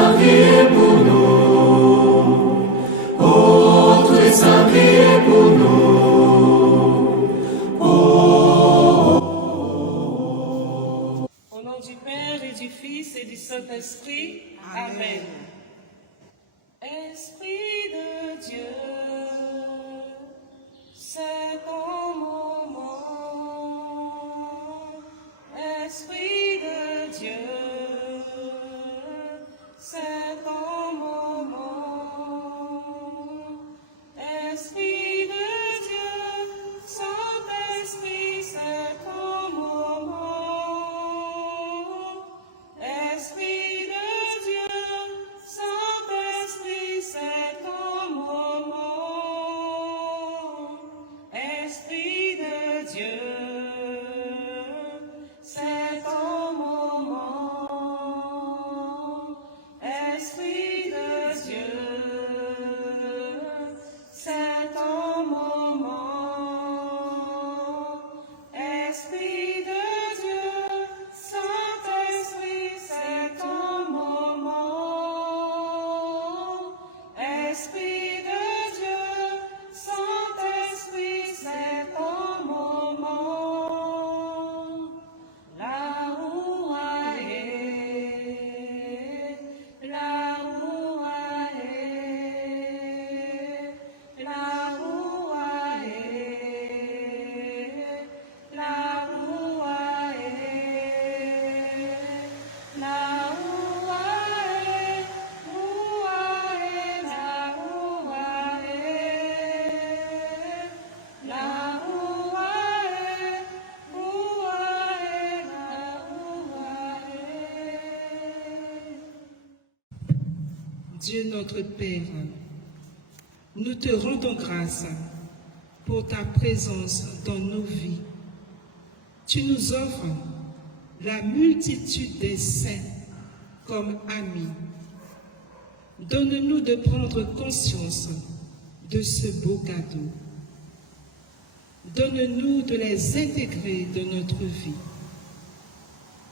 sa vie pour nous. Oh, toute sa vie pour nous. Au nom du Père et du Fils et du Saint-Esprit. Amen. Esprit de Dieu, c'est ton moment. Esprit de Dieu, c'est ton moment. Esprit de Dieu, Saint-Esprit, c'est ton moment. Esprit de Dieu, Saint-Esprit, c'est ton moment. Esprit de Dieu, c'est ton moment. Esprit de Dieu, c'est ton moment. Esprit de Dieu, Saint-Esprit, c'est ton moment. Esprit de Dieu, Saint-Esprit, c'est ton moment. La roua est, la roua est, la roua est, la roua est, la roua est, roua est, la roua est, la roua est, roua est, la roua est. Dieu notre Père, nous te rendons grâce pour ta présence dans nos vies. Tu nous offres la multitude des saints comme amis. Donne-nous de prendre conscience de ce beau cadeau. Donne-nous de les intégrer dans notre vie.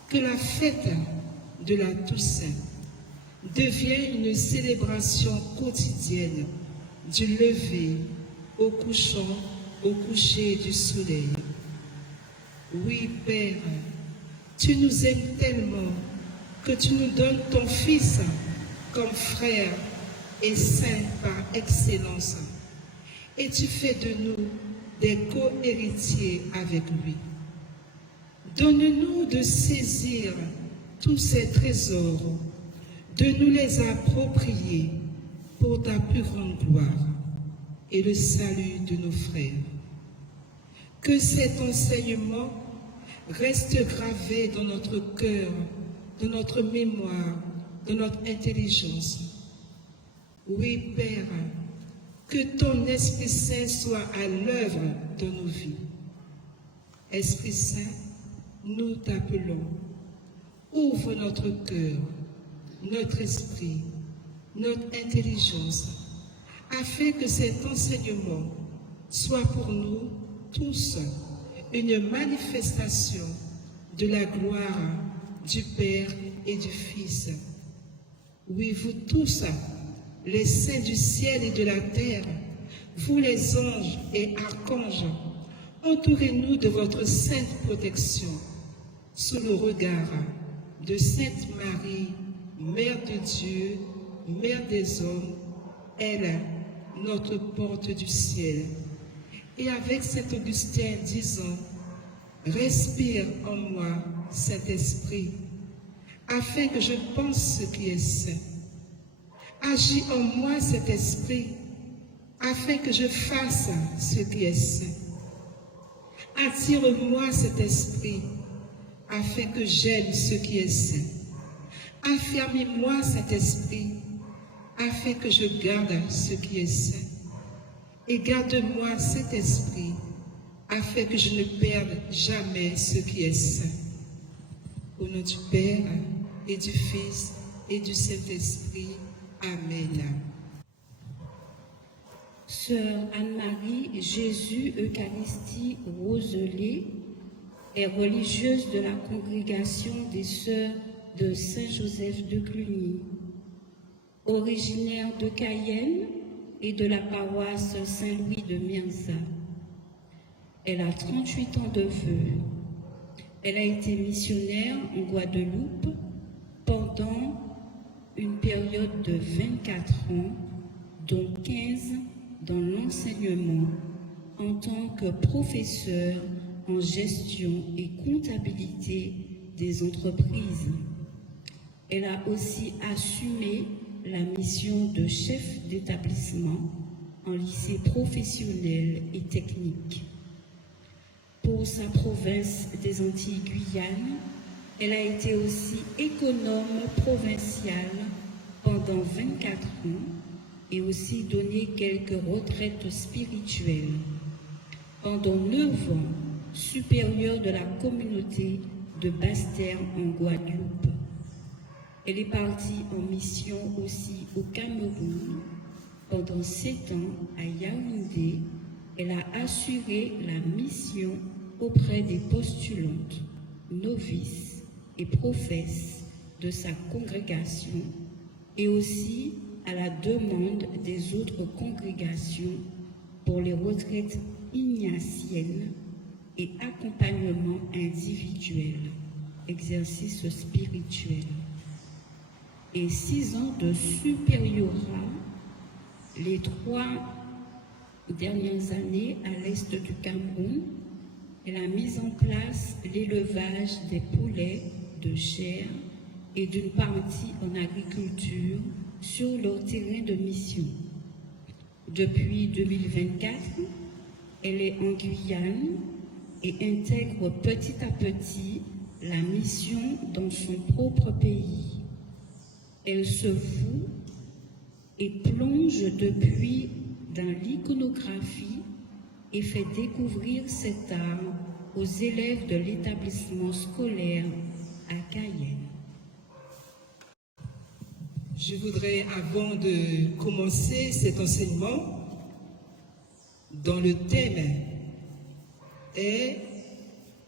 Que la fête de la Toussaint devienne une célébration quotidienne du lever au couchant, au coucher du soleil. Oui, Père, tu nous aimes tellement que tu nous donnes ton Fils comme frère et saint par excellence. Et tu fais de nous des co-héritiers avec lui. Donne-nous de saisir tous ces trésors, de nous les approprier pour ta plus grande gloire et le salut de nos frères. Que cet enseignement reste gravé dans notre cœur, dans notre mémoire, dans notre intelligence. Oui, Père, que ton Esprit Saint soit à l'œuvre dans nos vies. Esprit Saint, nous t'appelons. Ouvre notre cœur, notre esprit, notre intelligence, afin que cet enseignement soit pour nous tous une manifestation de la gloire du Père et du Fils. Oui, vous tous, les saints du ciel et de la terre, vous les anges et archanges, entourez-nous de votre sainte protection, sous le regard de Sainte Marie, Mère de Dieu, Mère des hommes, elle, notre porte du ciel. Et avec Saint Augustin disant, respire en moi, Saint-Esprit, afin que je pense ce qui est saint. Agis en moi, cet esprit, afin que je fasse ce qui est saint. Attire-moi cet esprit, afin que j'aime ce qui est saint. Affermis-moi cet esprit, afin que je garde ce qui est saint. Et garde-moi cet esprit, afin que je ne perde jamais ce qui est saint. Au nom du Père et du Fils et du Saint-Esprit. Amen. Sœur Anne-Marie Jésus Eucharistie Roselay est religieuse de la congrégation des Sœurs de Saint-Joseph de Cluny. originaire de Cayenne et de la paroisse Saint-Louis de Mianza. Elle a 38 ans de vœux. Elle a été missionnaire en Guadeloupe pendant une période de 24 ans, dont 15 dans l'enseignement en tant que professeur en gestion et comptabilité des entreprises. Elle a aussi assumé la mission de chef d'établissement en lycée professionnel et technique. Pour sa province des Antilles-Guyane, elle a été aussi économe provinciale pendant 24 ans et aussi donné quelques retraites spirituelles. Pendant 9 ans, supérieure de la communauté de Basse-Terre en Guadeloupe. Elle est partie en mission aussi au Cameroun. Pendant 7 ans, à Yaoundé, elle a assuré la mission auprès des postulantes, novices et professes de sa congrégation et aussi à la demande des autres congrégations pour les retraites ignatiennes et accompagnement individuel, exercice spirituel. Et 6 ans de supériorat, les 3 dernières années à l'est du Cameroun. Elle a mis en place l'élevage des poulets de chair et d'une partie en agriculture sur leur terrain de mission. Depuis 2024, elle est en Guyane et intègre petit à petit la mission dans son propre pays. Elle se voue et plonge depuis dans l'iconographie et fait découvrir cet art aux élèves de l'établissement scolaire à Cayenne. Je voudrais, avant de commencer cet enseignement, dont le thème est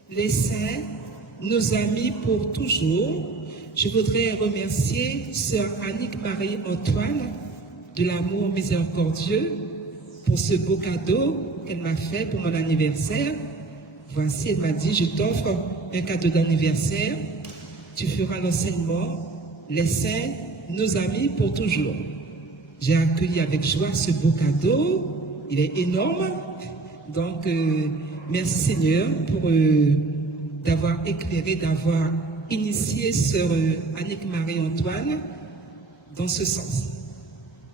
les saints, nos amis pour toujours, je voudrais remercier sœur Annick Marie-Antoine de l'amour miséricordieux pour ce beau cadeau qu'elle m'a fait pour mon anniversaire. Voici, elle m'a dit, je t'offre un cadeau d'anniversaire, tu feras l'enseignement, les saints, nos amis pour toujours. J'ai accueilli avec joie ce beau cadeau, il est énorme, donc merci Seigneur pour d'avoir éclairé, d'avoir initié sœur Annick Marie-Antoine dans ce sens.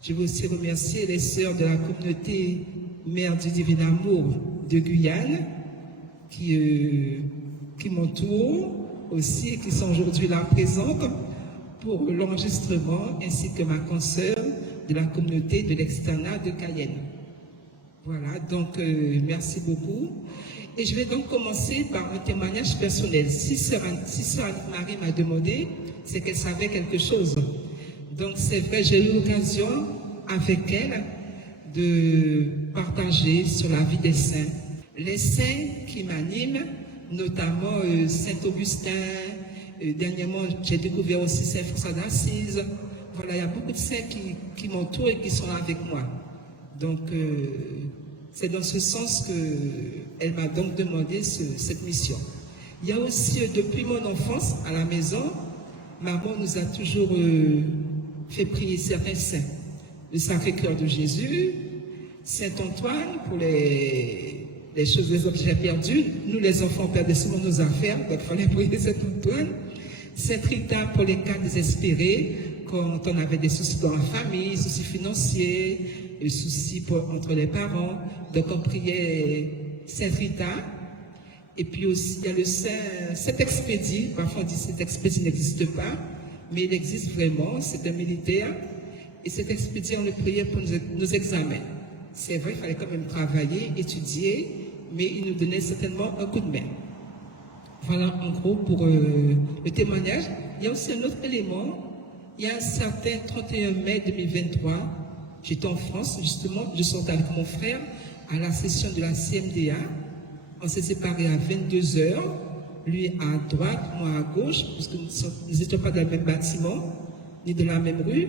Je veux aussi remercier les sœurs de la communauté Mère du Divin Amour de Guyane qui m'entourent aussi et qui sont aujourd'hui là présentes pour l'enregistrement, ainsi que ma consoeur de la communauté de l'externat de Cayenne. Voilà, donc merci beaucoup. Et je vais donc commencer par un témoignage personnel. Si sœur Anne-Marie m'a demandé, c'est qu'elle savait quelque chose. Donc c'est vrai, j'ai eu l'occasion avec elle de partager sur la vie des saints. Les saints qui m'animent, notamment Saint-Augustin, dernièrement j'ai découvert aussi Saint-François d'Assise. Voilà, il y a beaucoup de saints qui m'entourent et qui sont là avec moi. Donc c'est dans ce sens qu'elle m'a donc demandé cette mission. Il y a aussi, depuis mon enfance à la maison, maman nous a toujours fait prier certains saints. Le Sacré-Cœur de Jésus, Saint-Antoine pour les choses, les objets perdus. Nous, les enfants, on perdait souvent nos affaires, donc il fallait prier Saint-Antoine. Sainte Rita pour les cas désespérés, quand on avait des soucis dans la famille, soucis financiers, soucis entre les parents. Donc on priait Sainte Rita. Et puis aussi, il y a le Saint-Expédie. Parfois on dit que Saint-Expédie n'existe pas, mais il existe vraiment. C'est un militaire. Et Saint-Expédie, on le priait pour nos examens. C'est vrai, il fallait quand même travailler, étudier, mais il nous donnait certainement un coup de main. Voilà en gros pour le témoignage. Il y a aussi un autre élément. Il y a un certain 31 mai 2023, j'étais en France, justement, je sortais avec mon frère à la session de la CMDA. On s'est séparés à 22h, lui à droite, moi à gauche, parce que nous n'étions pas dans le même bâtiment, ni de la même rue.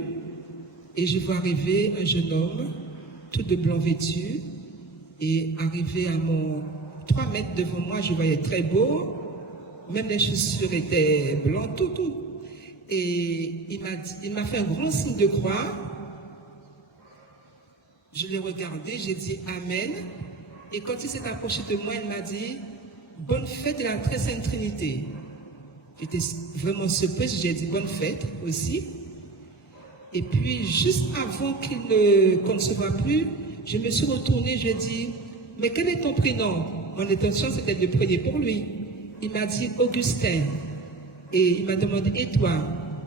et je vois arriver un jeune homme, tout de blanc vêtu, et arrivé à 3 mètres devant moi, je voyais très beau, même les chaussures étaient blancs, tout. Et il m'a fait un grand signe de croix. Je l'ai regardé, j'ai dit Amen. Et quand il s'est approché de moi, il m'a dit bonne fête de la très sainte Trinité. J'étais vraiment surprise, j'ai dit bonne fête aussi. Et puis, juste avant qu'on ne se voit plus, je me suis retournée, je lui ai dit mais quel est ton prénom? Mon intention, c'était de prier pour lui. Il m'a dit Augustin. Et il m'a demandé et toi,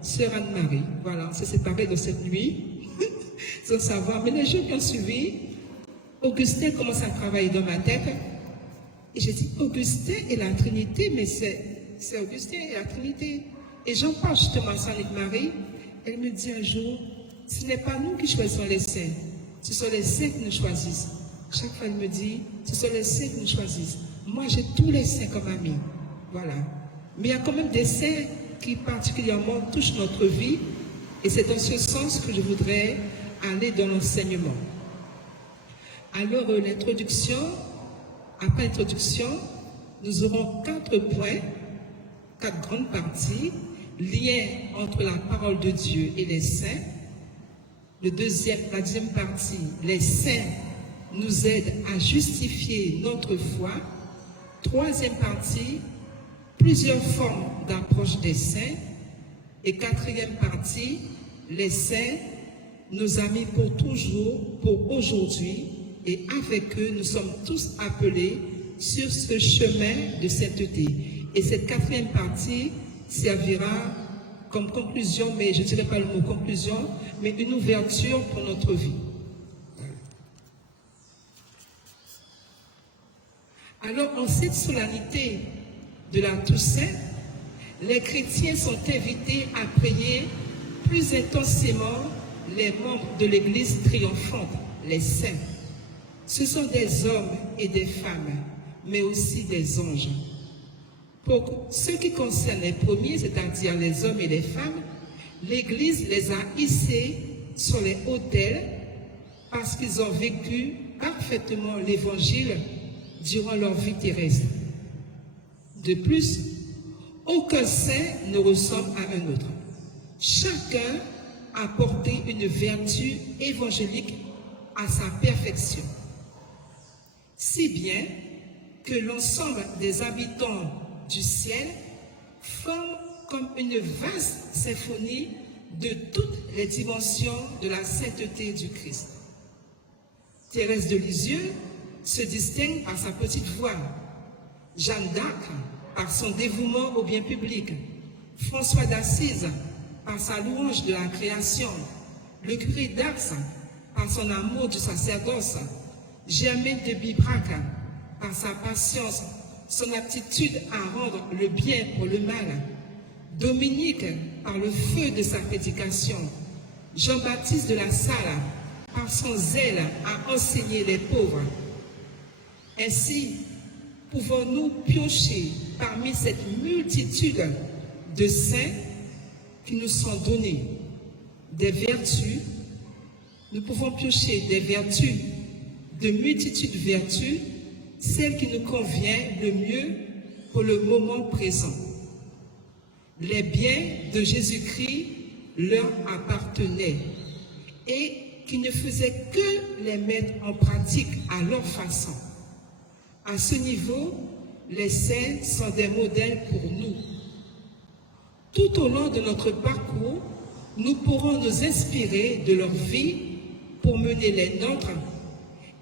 sœur Anne-Marie? Voilà, on s'est séparés de cette nuit, sans savoir. Mais les jours qui ont suivi, Augustin commence à travailler dans ma tête. Et j'ai dit Augustin et la Trinité, mais c'est Augustin et la Trinité. Et j'en parle justement ça avec Marie. Elle me dit un jour, ce n'est pas nous qui choisissons les saints, ce sont les saints qui nous choisissent. Chaque fois, elle me dit, ce sont les saints qui nous choisissent. Moi, j'ai tous les saints comme amis. Voilà. Mais il y a quand même des saints qui particulièrement touchent notre vie. Et c'est dans ce sens que je voudrais aller dans l'enseignement. Alors, l'introduction, après l'introduction, nous aurons 4 points, 4 grandes parties. Lien entre la parole de Dieu et les saints. La deuxième partie, les saints nous aident à justifier notre foi. Troisième partie, plusieurs formes d'approche des saints. Et quatrième partie, les saints, nos amis pour toujours, pour aujourd'hui. Et avec eux, nous sommes tous appelés sur ce chemin de sainteté. Et cette quatrième partie servira comme conclusion, mais je ne dirais pas le mot conclusion, mais une ouverture pour notre vie. Alors, en cette solennité de la Toussaint, les chrétiens sont invités à prier plus intensément les membres de l'Église triomphante, les saints. Ce sont des hommes et des femmes, mais aussi des anges. Pour ce qui concerne les premiers, c'est-à-dire les hommes et les femmes, l'Église les a hissés sur les autels parce qu'ils ont vécu parfaitement l'Évangile durant leur vie terrestre. De plus, aucun saint ne ressemble à un autre. Chacun a porté une vertu évangélique à sa perfection. Si bien que l'ensemble des habitants du ciel forme comme une vaste symphonie de toutes les dimensions de la sainteté du Christ. Thérèse de Lisieux se distingue par sa petite voix, Jeanne d'Arc par son dévouement au bien public, François d'Assise par sa louange de la création, le curé d'Ars par son amour du sacerdoce, Germaine de Bibrac par sa patience, son aptitude à rendre le bien pour le mal, Dominique par le feu de sa prédication, Jean-Baptiste de la Salle par son zèle à enseigner les pauvres. Ainsi, pouvons-nous piocher parmi cette multitude de saints qui nous sont donnés des vertus. Nous pouvons piocher des vertus, de multitudes de vertus, celle qui nous convient le mieux pour le moment présent. Les biens de Jésus-Christ leur appartenaient et qui ne faisaient que les mettre en pratique à leur façon. À ce niveau, les saints sont des modèles pour nous. Tout au long de notre parcours, nous pourrons nous inspirer de leur vie pour mener les nôtres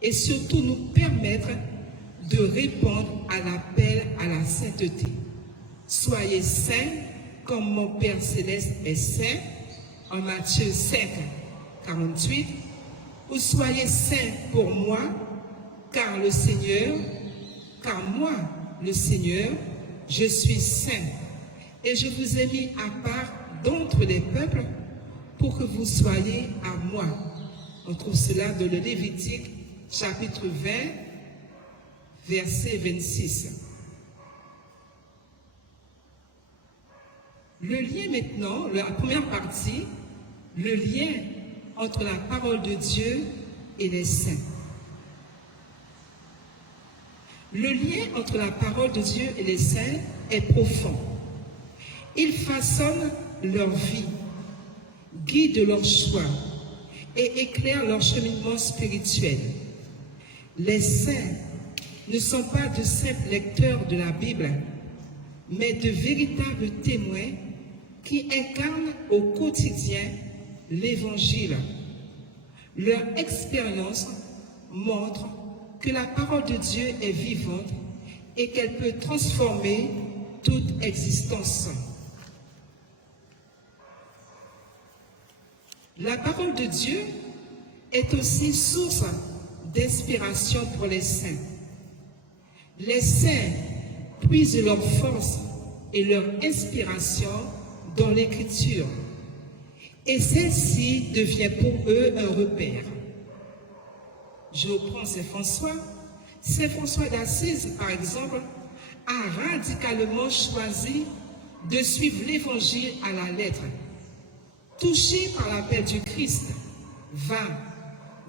et surtout nous permettre de répondre à l'appel à la sainteté. Soyez saints comme mon Père Céleste est saint, en Matthieu 5, 48, ou soyez saints pour moi, car moi, le Seigneur, je suis saint, et je vous ai mis à part d'entre les peuples pour que vous soyez à moi. On trouve cela dans le Lévitique, chapitre 20, verset 26. Le lien maintenant, la première partie, le lien entre la parole de Dieu et les saints. Le lien entre la parole de Dieu et les saints est profond. Il façonne leur vie, guide leurs choix et éclaire leur cheminement spirituel. Les saints ne sont pas de simples lecteurs de la Bible, mais de véritables témoins qui incarnent au quotidien l'Évangile. Leur expérience montre que la parole de Dieu est vivante et qu'elle peut transformer toute existence. La parole de Dieu est aussi source d'inspiration pour les saints. Les saints puisent leur force et leur inspiration dans l'Écriture, et celle-ci devient pour eux un repère. Je reprends Saint François. Saint François d'Assise, par exemple, a radicalement choisi de suivre l'Évangile à la lettre. Touché par l'appel du Christ, va,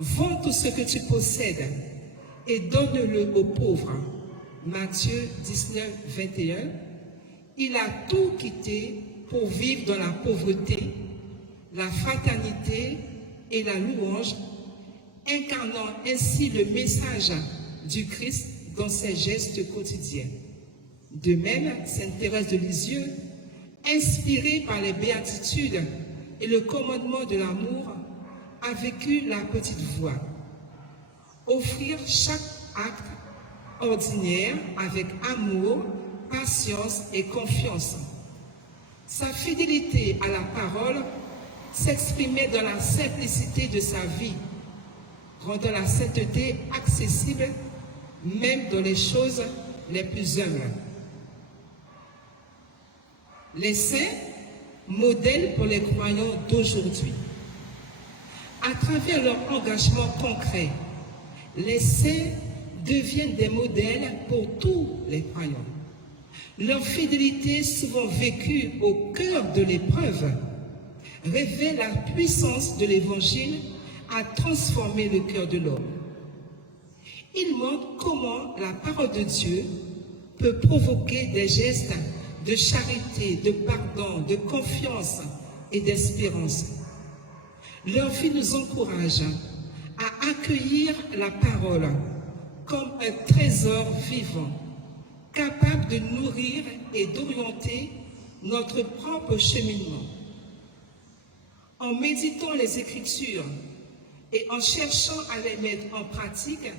vends tout ce que tu possèdes et donne-le aux pauvres. Matthieu 19, 21. Il a tout quitté pour vivre dans la pauvreté, la fraternité et la louange, incarnant ainsi le message du Christ dans ses gestes quotidiens. De même, Sainte Thérèse de Lisieux, inspirée par les béatitudes et le commandement de l'amour, a vécu la petite voie. Offrir chaque acte ordinaire avec amour, patience et confiance. Sa fidélité à la parole s'exprimait dans la simplicité de sa vie, rendant la sainteté accessible même dans les choses les plus humbles. Les saints, modèles pour les croyants d'aujourd'hui. À travers leur engagement concret, les saints deviennent des modèles pour tous les croyants. Leur fidélité, souvent vécue au cœur de l'épreuve, révèle la puissance de l'Évangile à transformer le cœur de l'homme. Il montre comment la parole de Dieu peut provoquer des gestes de charité, de pardon, de confiance et d'espérance. Leur vie nous encourage à accueillir la parole comme un trésor vivant, capable de nourrir et d'orienter notre propre cheminement. En méditant les Écritures et en cherchant à les mettre en pratique,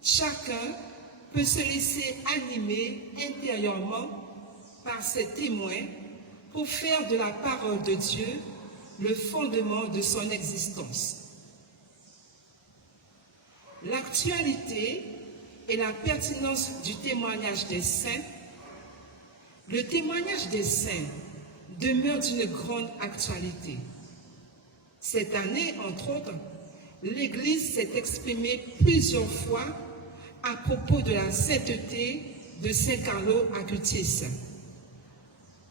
chacun peut se laisser animer intérieurement par ses témoins pour faire de la parole de Dieu le fondement de son existence. L'actualité et la pertinence du témoignage des saints. Le témoignage des saints demeure d'une grande actualité. Cette année, entre autres, l'Église s'est exprimée plusieurs fois à propos de la sainteté de Saint Carlo Acutis.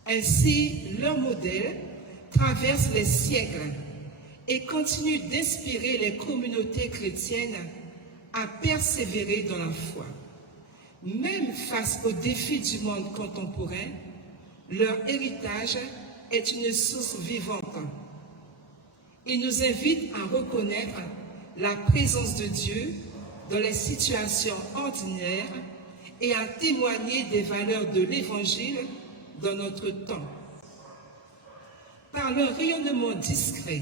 Ainsi, leur modèle traverse les siècles et continue d'inspirer les communautés chrétiennes à persévérer dans la foi. Même face aux défis du monde contemporain, leur héritage est une source vivante. Ils nous invitent à reconnaître la présence de Dieu dans les situations ordinaires et à témoigner des valeurs de l'Évangile dans notre temps. Par leur rayonnement discret,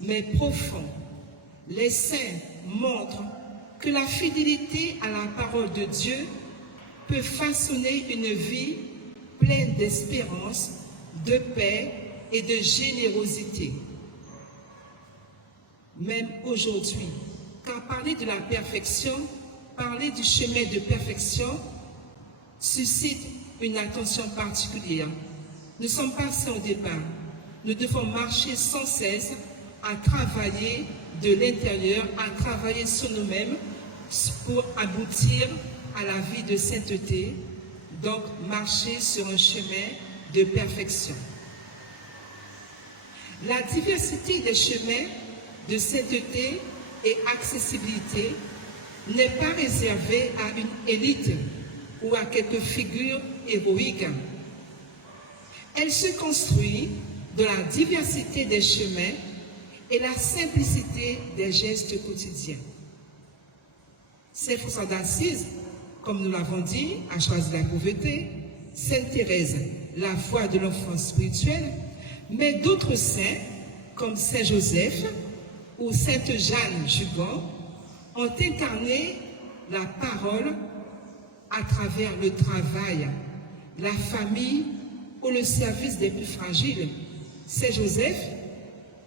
mais profond, les saints montrent que la fidélité à la parole de Dieu peut façonner une vie pleine d'espérance, de paix et de générosité. Même aujourd'hui, quand parler de la perfection, parler du chemin de perfection suscite une attention particulière. Nous ne sommes pas sans départ. Nous devons marcher sans cesse à travailler de l'intérieur, à travailler sur nous-mêmes pour aboutir à la vie de sainteté, donc marcher sur un chemin de perfection. La diversité des chemins de sainteté et accessibilité n'est pas réservé à une élite ou à quelques figures héroïques. Elle se construit dans la diversité des chemins et la simplicité des gestes quotidiens. Saint François d'Assise, comme nous l'avons dit, a choisi la pauvreté. Sainte Thérèse, la voie de l'enfance spirituelle. Mais d'autres saints, comme Saint Joseph ou Sainte Jeanne Jugon, ont incarné la parole à travers le travail, la famille ou le service des plus fragiles. Saint Joseph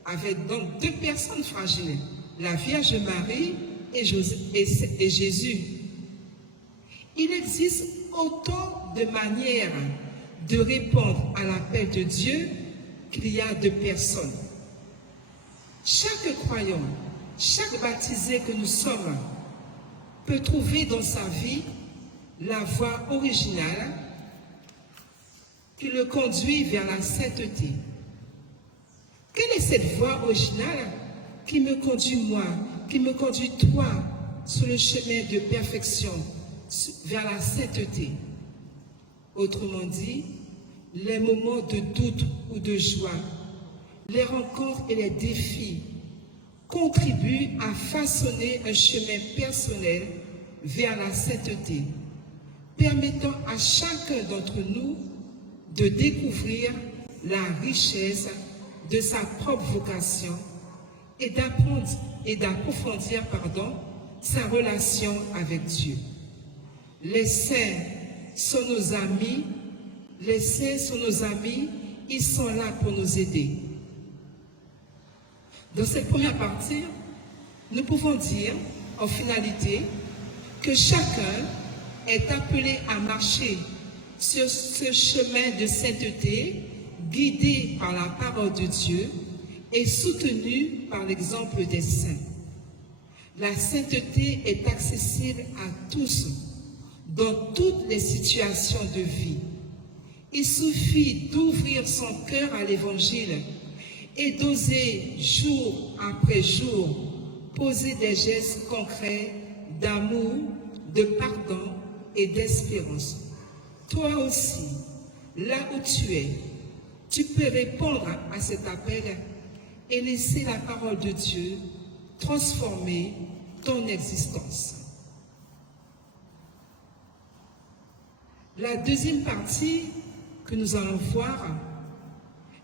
avait donc deux personnes fragiles, la Vierge Marie et Jésus. Il existe autant de manières de répondre à l'appel de Dieu qu'il y a de personnes. Chaque croyant, chaque baptisé que nous sommes peut trouver dans sa vie la voie originale qui le conduit vers la sainteté. Quelle est cette voie originale qui me conduit moi, qui me conduit toi sur le chemin de perfection, vers la sainteté? Autrement dit, les moments de doute ou de joie, les rencontres et les défis contribuent à façonner un chemin personnel vers la sainteté, permettant à chacun d'entre nous de découvrir la richesse de sa propre vocation et d'approfondir sa relation avec Dieu. Les saints sont nos amis, ils sont là pour nous aider. Dans cette première partie, nous pouvons dire, en finalité, que chacun est appelé à marcher sur ce chemin de sainteté, guidé par la parole de Dieu et soutenu par l'exemple des saints. La sainteté est accessible à tous, dans toutes les situations de vie. Il suffit d'ouvrir son cœur à l'Évangile et d'oser, jour après jour, poser des gestes concrets d'amour, de pardon et d'espérance. Toi aussi, là où tu peux répondre à cet appel et laisser la parole de Dieu transformer ton existence. La deuxième partie que nous allons voir,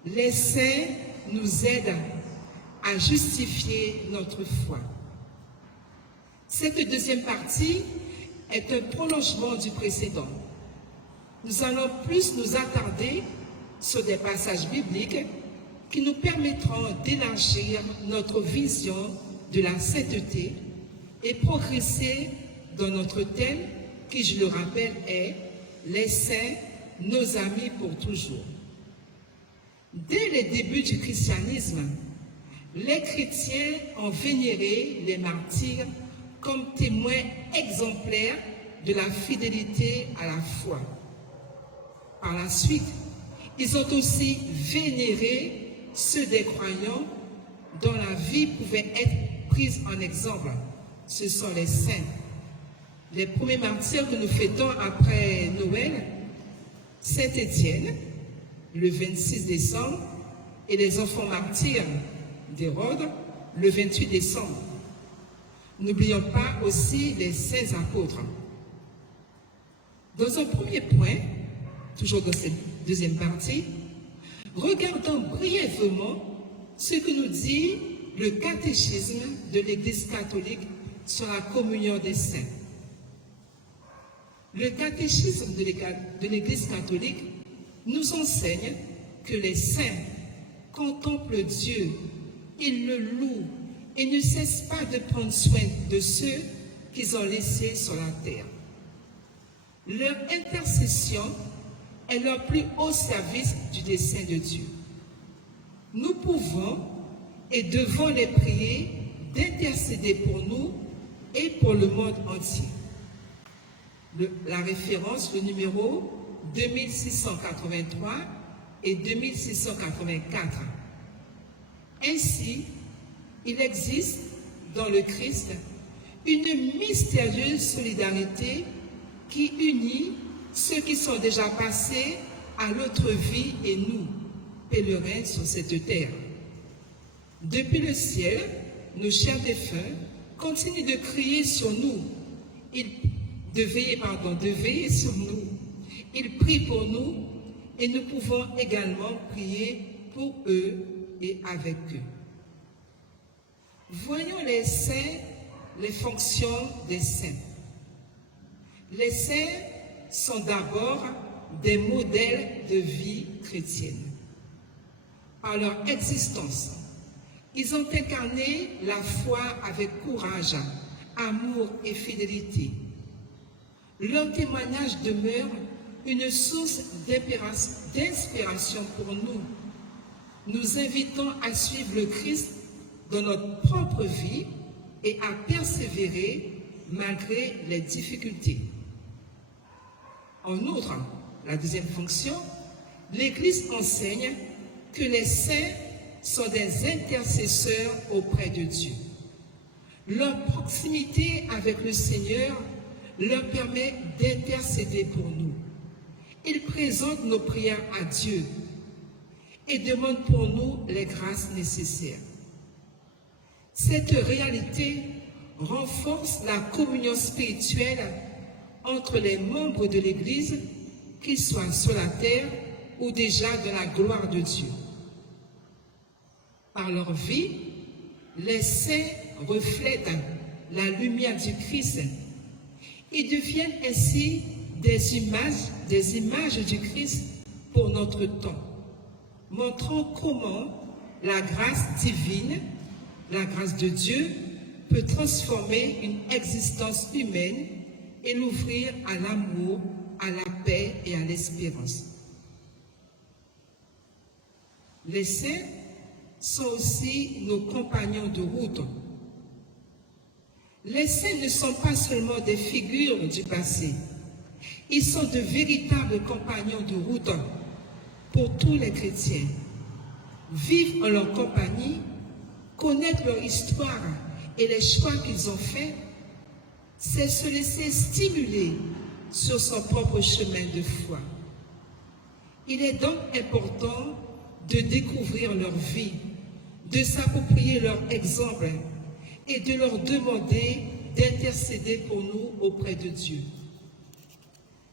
les saints nous aident à justifier notre foi. Cette deuxième partie est un prolongement du précédent. Nous allons plus nous attarder sur des passages bibliques qui nous permettront d'élargir notre vision de la sainteté et progresser dans notre thème qui, je le rappelle, est « Les saints, nos amis pour toujours ». Dès les débuts du christianisme, les chrétiens ont vénéré les martyrs comme témoins exemplaires de la fidélité à la foi. Par la suite, ils ont aussi vénéré ceux des croyants dont la vie pouvait être prise en exemple. Ce sont les saints. Les premiers martyrs que nous fêtons après Noël, Saint Étienne, le 26 décembre, et les enfants martyrs d'Hérode, le 28 décembre. N'oublions pas aussi les saints apôtres. Dans un premier point, toujours dans cette deuxième partie, regardons brièvement ce que nous dit le catéchisme de l'Église catholique sur la communion des saints. Le catéchisme de l'Église catholique nous enseigne que les saints contemplent Dieu, ils le louent et ne cessent pas de prendre soin de ceux qu'ils ont laissés sur la terre. Leur intercession est leur plus haut service du dessein de Dieu. Nous pouvons et devons les prier d'intercéder pour nous et pour le monde entier. La référence, le numéro 2683 et 2684. Ainsi, il existe dans le Christ une mystérieuse solidarité qui unit ceux qui sont déjà passés à l'autre vie et nous, pèlerins sur cette terre. Depuis le ciel, nos chers défunts continuent de crier sur nous, de veiller sur nous. Ils prient pour nous et nous pouvons également prier pour eux et avec eux. Voyons les saints, les fonctions des saints. Les saints sont d'abord des modèles de vie chrétienne. Par leur existence, ils ont incarné la foi avec courage, amour et fidélité. Leur témoignage demeure une source d'inspiration pour nous, nous invitant à suivre le Christ dans notre propre vie et à persévérer malgré les difficultés. En outre, la deuxième fonction, l'Église enseigne que les saints sont des intercesseurs auprès de Dieu. Leur proximité avec le Seigneur leur permet d'intercéder pour nous. Ils présentent nos prières à Dieu et demandent pour nous les grâces nécessaires. Cette réalité renforce la communion spirituelle entre les membres de l'Église, qu'ils soient sur la terre ou déjà dans la gloire de Dieu. Par leur vie, les saints reflètent la lumière du Christ. Ils deviennent ainsi des images du Christ pour notre temps, montrant comment la grâce divine, la grâce de Dieu, peut transformer une existence humaine et l'ouvrir à l'amour, à la paix et à l'espérance. Les saints sont aussi nos compagnons de route. Les saints ne sont pas seulement des figures du passé, ils sont de véritables compagnons de route pour tous les chrétiens. Vivre en leur compagnie, connaître leur histoire et les choix qu'ils ont faits, c'est se laisser stimuler sur son propre chemin de foi. Il est donc important de découvrir leur vie, de s'approprier leur exemple et de leur demander d'intercéder pour nous auprès de Dieu.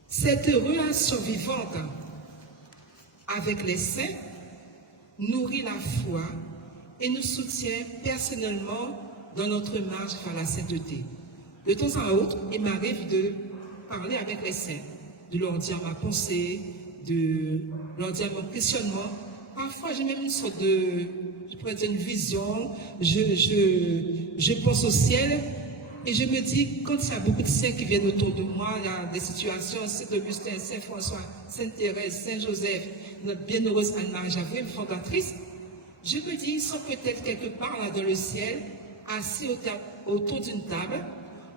Cette relation vivante avec les saints nourrit la foi et nous soutient personnellement dans notre marche vers la sainteté. De temps à autre, il m'arrive de parler avec les saints, de leur dire ma pensée, de leur dire mon questionnement. Parfois, j'ai même une sorte de, je pourrais dire une vision, je pense au ciel et je me dis, quand il y a beaucoup de saints qui viennent autour de moi, il y a des situations, Saint Augustin, Saint François, Sainte Thérèse, Saint Joseph, notre bienheureuse Anne-Marie Javril, fondatrice, je me dis, ils sont peut-être quelque part là dans le ciel, assis autour d'une table,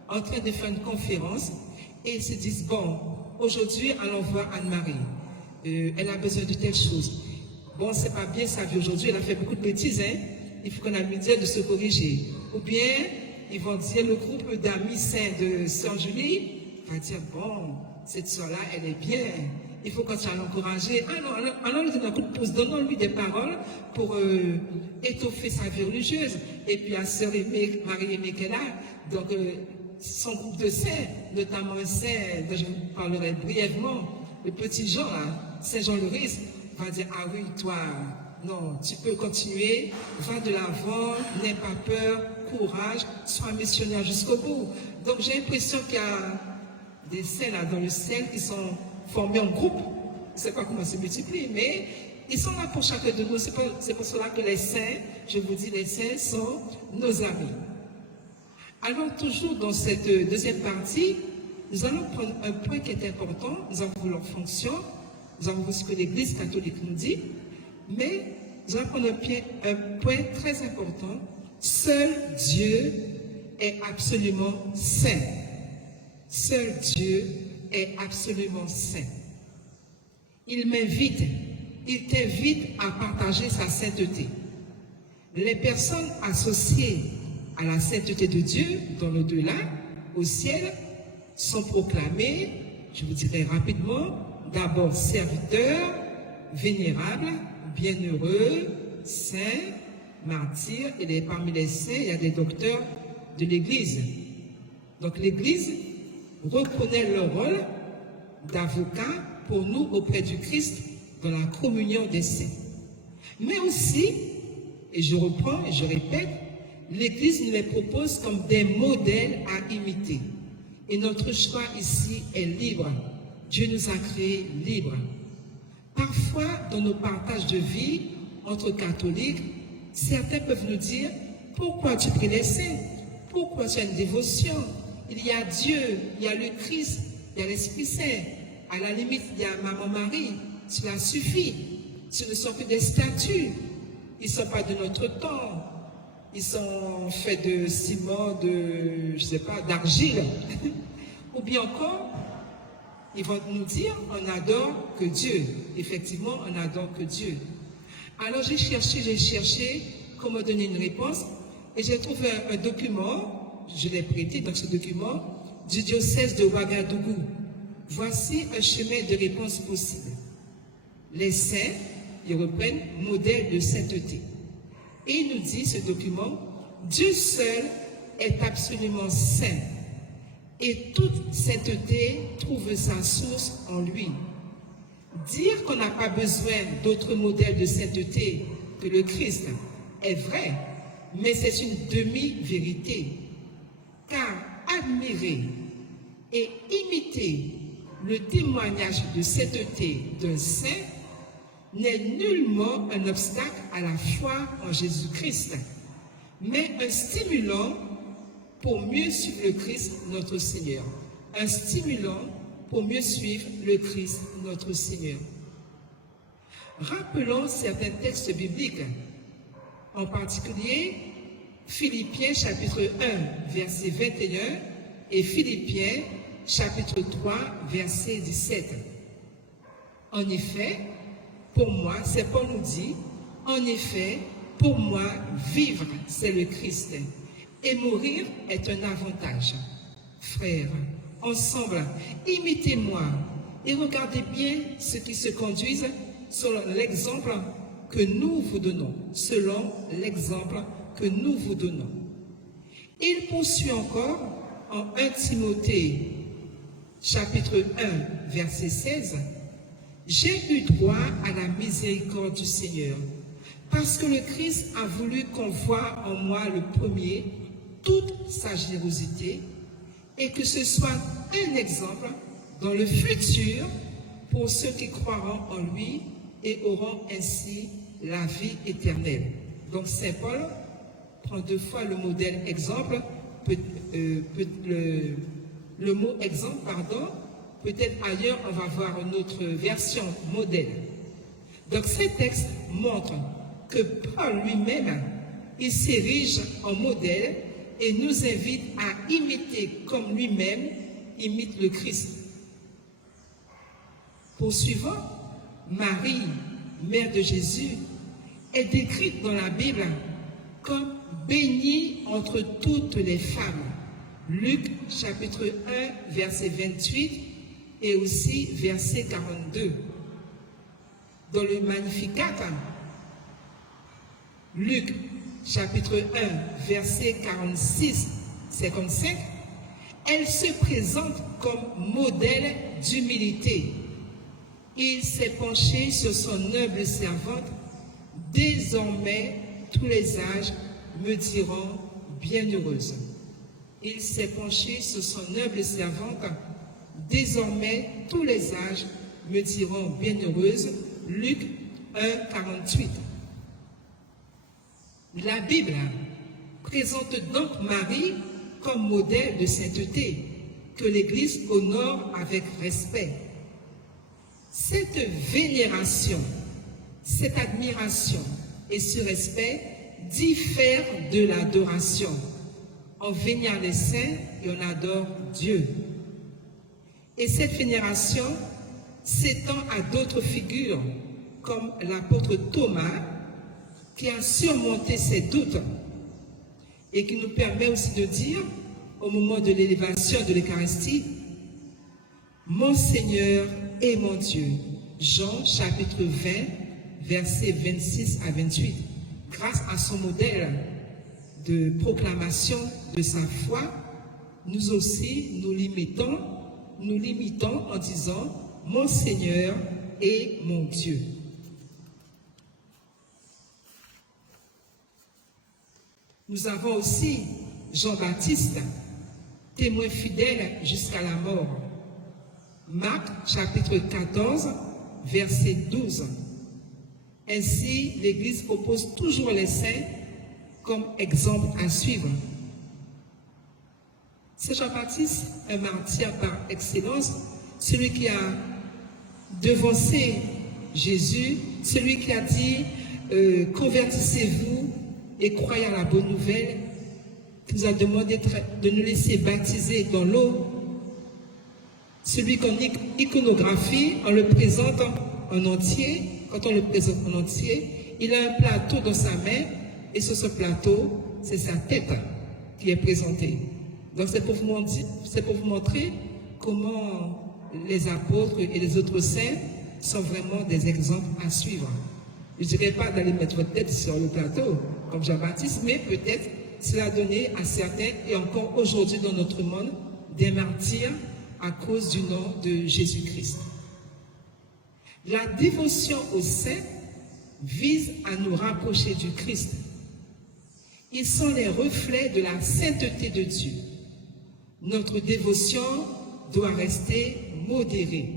en train de faire une conférence, et ils se disent, bon, aujourd'hui, allons voir Anne-Marie. Elle a besoin de telle chose. Bon, c'est pas bien sa vie aujourd'hui, elle a fait beaucoup de bêtises, hein. Il faut qu'on a lui dire de se corriger. Ou bien, ils vont dire, le groupe d'amis saints de Sœur Julie va dire, bon, cette soeur-là, elle est bien. Il faut continuer à l'encourager. Ah non, alors lui donne un coup de pouce, donnons-lui des paroles pour étoffer sa vie religieuse. Et puis à Sœur Marie-Aimée qu'elle a, donc son groupe de saints, notamment un saint dont je vous parlerai brièvement, le petit Jean, là, Saint Jean le Risse, va dire, ah oui, toi, non, tu peux continuer, va de l'avant, n'aie pas peur, courage, sois missionnaire jusqu'au bout. Donc j'ai l'impression qu'il y a des saints là dans le ciel qui sont formés en groupe. Je ne sais pas comment se multiplient, mais ils sont là pour chacun de nous. C'est pour cela que les saints, je vous dis, les saints sont nos amis. Alors toujours dans cette deuxième partie, nous allons prendre un point qui est important. Nous avons vu leur fonction, nous avons vu ce que l'Église catholique nous dit, mais nous allons prendre un point très important. Seul Dieu est absolument saint. Seul Dieu est absolument saint. Il t'invite à partager sa sainteté. Les personnes associées à la sainteté de Dieu dans l'au-delà, au ciel, sont proclamées, je vous dirai rapidement, d'abord serviteurs, vénérables, bienheureux, saints, martyrs, et parmi les saints, il y a des docteurs de l'Église. Donc l'Église reconnaît leur rôle d'avocat pour nous auprès du Christ dans la communion des saints. Mais aussi, et je reprends et je répète, l'Église nous les propose comme des modèles à imiter. Et notre choix ici est libre. Dieu nous a créés libres. Parfois, dans nos partages de vie entre catholiques, certains peuvent nous dire « Pourquoi tu pries les saints? Pourquoi tu as une dévotion? Il y a Dieu, il y a le Christ, il y a l'Esprit Saint. À la limite, il y a Maman Marie. Cela suffit. Ce ne sont que des statues. Ils ne sont pas de notre temps. Ils sont faits de ciment, de, je ne sais pas, d'argile. Ou bien encore, ils vont nous dire, on n'adore que Dieu. Effectivement, on n'adore que Dieu. Alors j'ai cherché comment donner une réponse. Et j'ai trouvé un document, je l'ai prêté dans ce document, du diocèse de Ouagadougou. Voici un chemin de réponse possible. Les saints, ils reprennent modèle de sainteté. Et il nous dit, ce document, Dieu seul est absolument saint. Et toute sainteté trouve sa source en lui. Dire qu'on n'a pas besoin d'autres modèles de sainteté que le Christ est vrai, mais c'est une demi-vérité. Car admirer et imiter le témoignage de sainteté d'un saint n'est nullement un obstacle à la foi en Jésus-Christ, mais un stimulant pour mieux suivre le Christ, notre Seigneur. Un stimulant pour mieux suivre le Christ, notre Seigneur. Rappelons certains textes bibliques, en particulier Philippiens chapitre 1, verset 21 et Philippiens chapitre 3, verset 17. En effet, pour moi, c'est Paul nous dit, en effet, pour moi, vivre, c'est le Christ, et mourir est un avantage. Frères, ensemble, imitez-moi et regardez bien ceux qui se conduisent selon l'exemple que nous vous donnons. Selon l'exemple que nous vous donnons. Il poursuit encore en 1 Timothée, chapitre 1, verset 16. J'ai eu droit à la miséricorde du Seigneur, parce que le Christ a voulu qu'on voie en moi le premier toute sa générosité, et que ce soit un exemple dans le futur pour ceux qui croiront en lui et auront ainsi la vie éternelle. Donc Saint Paul prend deux fois le modèle exemple, le mot exemple, pardon. Peut-être ailleurs on va voir une autre version modèle. Donc ces textes montrent que Paul lui-même, il s'érige en modèle et nous invite à imiter comme lui-même imite le Christ. Poursuivant, Marie, mère de Jésus, est décrite dans la Bible comme bénie entre toutes les femmes. Luc chapitre 1, verset 28 et aussi verset 42. Dans le Magnificat, Luc chapitre 1, verset 46-55, elle se présente comme modèle d'humilité. Il s'est penché sur son humble servante. Désormais, tous les âges me diront bienheureuse. Il s'est penché sur son humble servante. Désormais, tous les âges me diront bienheureuse. Luc 1, 48. La Bible présente donc Marie comme modèle de sainteté que l'Église honore avec respect. Cette vénération, cette admiration et ce respect diffèrent de l'adoration. On vénère les saints et on adore Dieu. Et cette vénération s'étend à d'autres figures, comme l'apôtre Thomas, qui a surmonté ses doutes et qui nous permet aussi de dire, au moment de l'élévation de l'Eucharistie, mon Seigneur et mon Dieu. Jean chapitre 20, versets 26 à 28. Grâce à son modèle de proclamation de sa foi, nous aussi nous limitons en disant mon Seigneur et mon Dieu. Nous avons aussi Jean-Baptiste, témoin fidèle jusqu'à la mort. Marc chapitre 14, verset 12. Ainsi, l'Église propose toujours les saints comme exemple à suivre. C'est Jean-Baptiste, un martyr par excellence, celui qui a devancé Jésus, celui qui a dit convertissez-vous et croyez à la bonne nouvelle, qui nous a demandé de nous laisser baptiser dans l'eau. Celui qu'en iconographie, on le présente en entier. Quand on le présente en entier, il a un plateau dans sa main et sur ce plateau, c'est sa tête qui est présentée. Donc c'est pour vous montrer comment les apôtres et les autres saints sont vraiment des exemples à suivre. Je ne dirais pas d'aller mettre votre tête sur le plateau comme Jean-Baptiste, mais peut-être cela a donné à certains et encore aujourd'hui dans notre monde des martyrs à cause du nom de Jésus-Christ. La dévotion aux saints vise à nous rapprocher du Christ. Ils sont les reflets de la sainteté de Dieu. Notre dévotion doit rester modérée,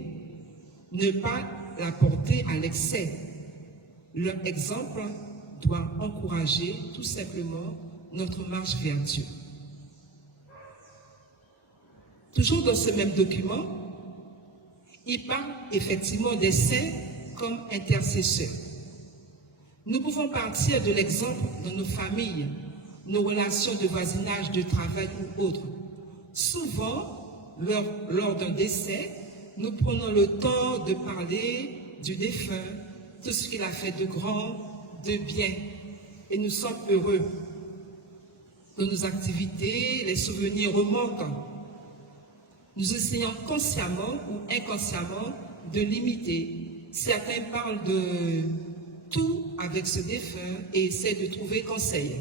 ne pas la porter à l'excès. Leur exemple doit encourager tout simplement notre marche vers Dieu. Toujours dans ce même document, il parle effectivement des saints comme intercesseurs. Nous pouvons partir de l'exemple de nos familles, nos relations de voisinage, de travail ou autres. Souvent, lors d'un décès, nous prenons le temps de parler du défunt, tout ce qu'il a fait de grand, de bien, et nous sommes heureux. Dans nos activités, les souvenirs remontent. Nous essayons consciemment ou inconsciemment de l'imiter. Certains parlent de tout avec ce défunt et essaient de trouver conseil.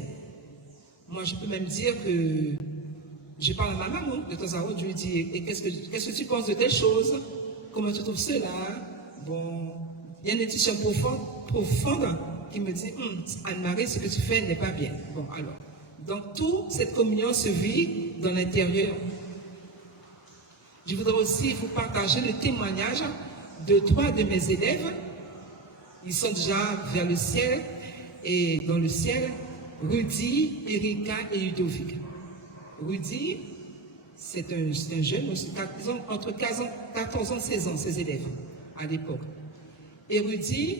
Moi, je peux même dire que je parle à ma maman de temps à autre, je lui dis « Qu'est-ce que tu penses de telle chose? Comment tu trouves cela ?» Bon, il y a une intuition profonde qui me dit « Anne-Marie, ce que tu fais n'est pas bien. » Bon, alors. Donc, toute cette communion se vit dans l'intérieur. Je voudrais aussi vous partager le témoignage de 3 de mes élèves. Ils sont déjà vers le ciel et dans le ciel, Rudy, Erika et Ludovic. Rudy, c'est un jeune, ils ont entre 14 ans et 16 ans, ces élèves, à l'époque. Et Rudy,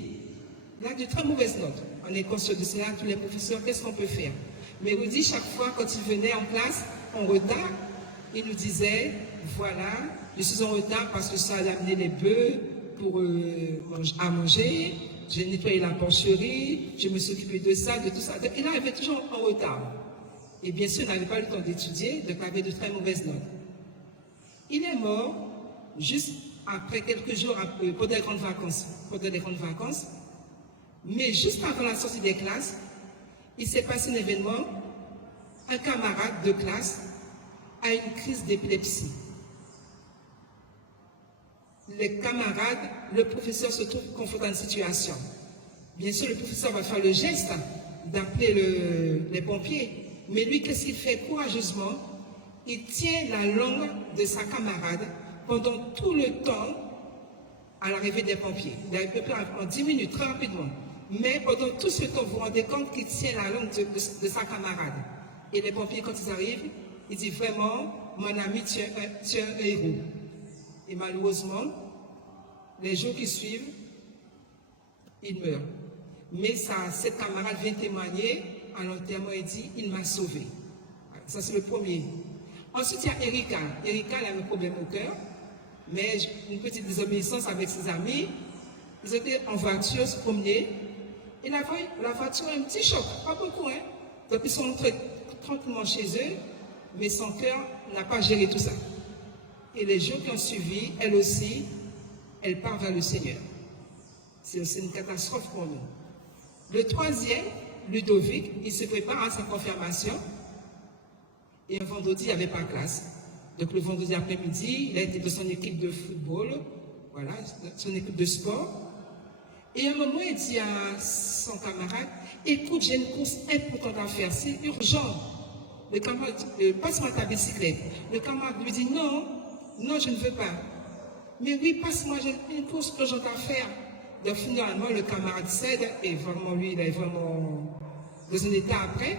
il a de très mauvaises notes. On est conscient de cela, tous les professeurs, qu'est-ce qu'on peut faire? Mais Rudy, chaque fois, quand il venait en classe, en retard, il nous disait, voilà, je suis en retard parce que ça allait amener les bœufs à manger, j'ai nettoyé la porcherie, je me suis occupé de ça, de tout ça. Donc, il arrivait toujours en retard. Et bien sûr, il n'avait pas le temps d'étudier, donc il avait de très mauvaises notes. Il est mort juste après quelques jours, pendant les grandes vacances. Mais juste avant la sortie des classes, il s'est passé un événement. Un camarade de classe a une crise d'épilepsie. Les camarades, le professeur se trouve confronté à une situation. Bien sûr, le professeur va faire le geste d'appeler les pompiers. Mais lui, qu'est-ce qu'il fait courageusement? Il tient la langue de sa camarade pendant tout le temps à l'arrivée des pompiers. Il a été en 10 minutes, très rapidement. Mais pendant tout ce temps, vous vous rendez compte qu'il tient la langue de sa camarade. Et les pompiers, quand ils arrivent, ils disent vraiment, mon ami, tu es un héros. Et malheureusement, les jours qui suivent, il meurt. Mais cette camarade vient témoigner à l'enterrement et dit, il m'a sauvé. Ça, c'est le premier. Ensuite, il y a Erika. Erika, elle a un problème au cœur, mais une petite désobéissance avec ses amis. Ils étaient en voiture, se promener. Et la voiture a un petit choc, pas beaucoup, hein. Donc ils sont rentrés tranquillement chez eux, mais son cœur n'a pas géré tout ça. Et les jours qui ont suivi, elle aussi, elle part vers le Seigneur. C'est aussi une catastrophe pour nous. Le troisième, Ludovic, il se prépare à sa confirmation. Et un vendredi, il n'y avait pas de classe. Donc le vendredi après-midi, il a été de son équipe de football, voilà, son équipe de sport. Et à un moment, il dit à son camarade, écoute, j'ai une course importante à faire, c'est urgent. Le camarade dit, passe-moi ta bicyclette. Le camarade lui dit, non, je ne veux pas. Mais oui, passe-moi, j'ai une course urgente à faire. Donc finalement, le camarade cède, et vraiment, lui, il est vraiment dans un état après.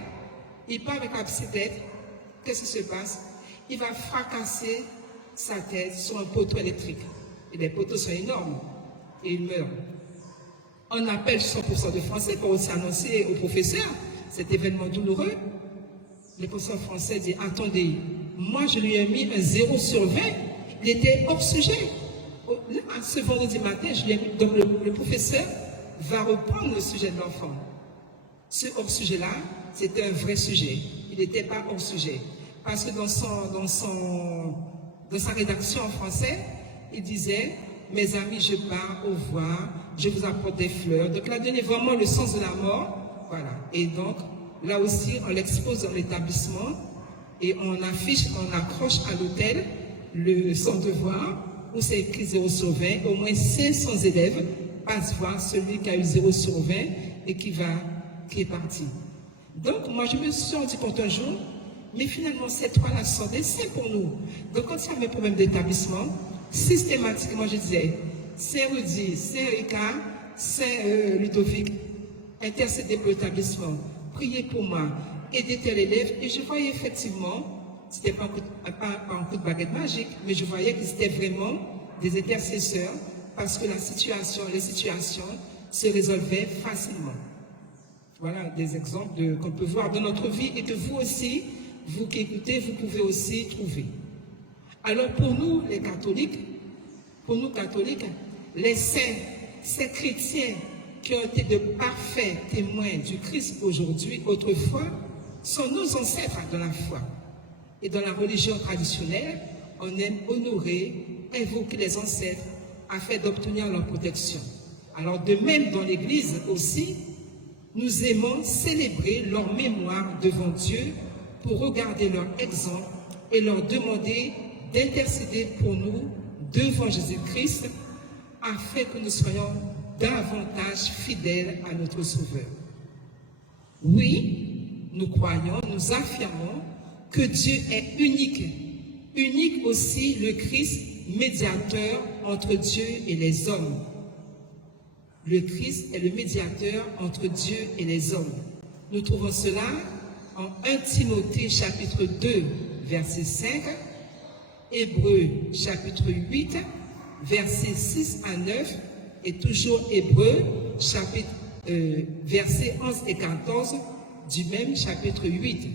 Il part avec la bicyclette. Qu'est-ce qui se passe? Il va fracasser sa tête sur un poteau électrique. Et les poteaux sont énormes. Et il meurt. On appelle 100% de français pour aussi annoncer au professeur cet événement douloureux. Le professeur français dit, attendez, moi je lui ai mis un 0 sur 20. Il était hors sujet. Ce vendredi matin, je lui ai mis, donc le professeur va reprendre le sujet de l'enfant. Ce hors sujet-là, c'était un vrai sujet. Il n'était pas hors sujet. Parce que dans sa rédaction en français, il disait, mes amis, je pars, au revoir, je vous apporte des fleurs. Donc il a donné vraiment le sens de la mort. Voilà. Et donc, là aussi, on l'expose dans l'établissement et on affiche, on accroche à l'hôtel son devoir où c'est écrit 0 sur 20. Au moins 500 élèves passent voir celui qui a eu 0 sur 20 et qui est parti. Donc, moi, je me suis rendu compte un jour, mais finalement, ces trois-là sont des saints pour nous. Donc, quand il y avait un problème d'établissement, systématiquement, je disais, Saint Rudy, Saint Ricard, Saint Ludovic, intercédez pour l'établissement, priez pour moi, aidez tel élève. Et je voyais effectivement, c'était pas un coup de baguette magique, mais je voyais que c'était vraiment des intercesseurs parce que les situations se résolvaient facilement. Voilà des exemples qu'on peut voir dans notre vie et que vous aussi, vous qui écoutez, vous pouvez aussi trouver. Alors pour nous, les catholiques, les saints, ces chrétiens qui ont été de parfaits témoins du Christ aujourd'hui, autrefois, sont nos ancêtres dans la foi. Et dans la religion traditionnelle, on aime honorer, invoquer les ancêtres afin d'obtenir leur protection. Alors de même dans l'Église aussi, nous aimons célébrer leur mémoire devant Dieu pour regarder leur exemple et leur demander d'intercéder pour nous devant Jésus-Christ afin que nous soyons davantage fidèles à notre Sauveur. Oui, nous croyons, nous affirmons que Dieu est unique, unique aussi le Christ médiateur entre Dieu et les hommes. Le Christ est le médiateur entre Dieu et les hommes. Nous trouvons cela en 1 Timothée chapitre 2, verset 5, Hébreux chapitre 8, versets 6 à 9, et toujours Hébreux chapitre versets 11 et 14 du même chapitre 8.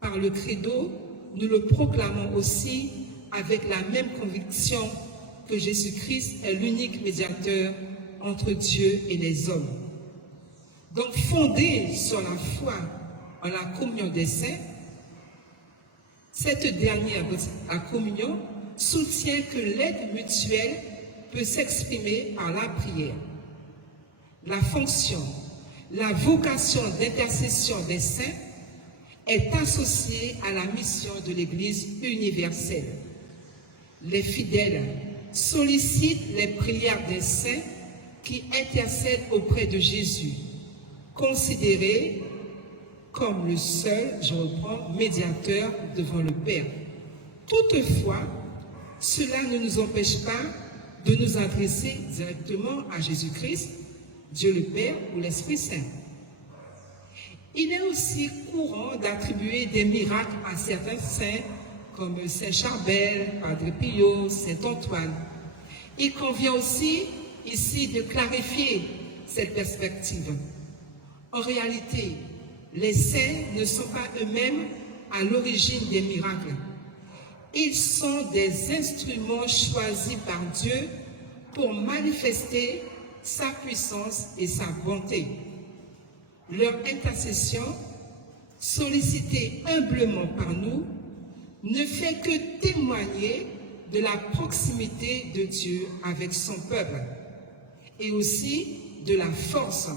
Par le credo, nous le proclamons aussi avec la même conviction que Jésus-Christ est l'unique médiateur entre Dieu et les hommes. Donc, fondé sur la foi en la communion des saints, cette dernière, la communion, soutient que l'aide mutuelle peut s'exprimer par la prière. La fonction, la vocation d'intercession des saints est associée à la mission de l'Église universelle. Les fidèles sollicitent les prières des saints qui intercèdent auprès de Jésus, considéré comme le seul, je reprends, médiateur devant le Père. Toutefois, cela ne nous empêche pas de nous adresser directement à Jésus-Christ, Dieu le Père ou l'Esprit Saint. Il est aussi courant d'attribuer des miracles à certains saints comme Saint Charbel, Padre Pio, Saint Antoine. Il convient aussi ici de clarifier cette perspective. En réalité, les saints ne sont pas eux-mêmes à l'origine des miracles. Ils sont des instruments choisis par Dieu pour manifester sa puissance et sa bonté. Leur intercession, sollicitée humblement par nous, ne fait que témoigner de la proximité de Dieu avec son peuple et aussi de la force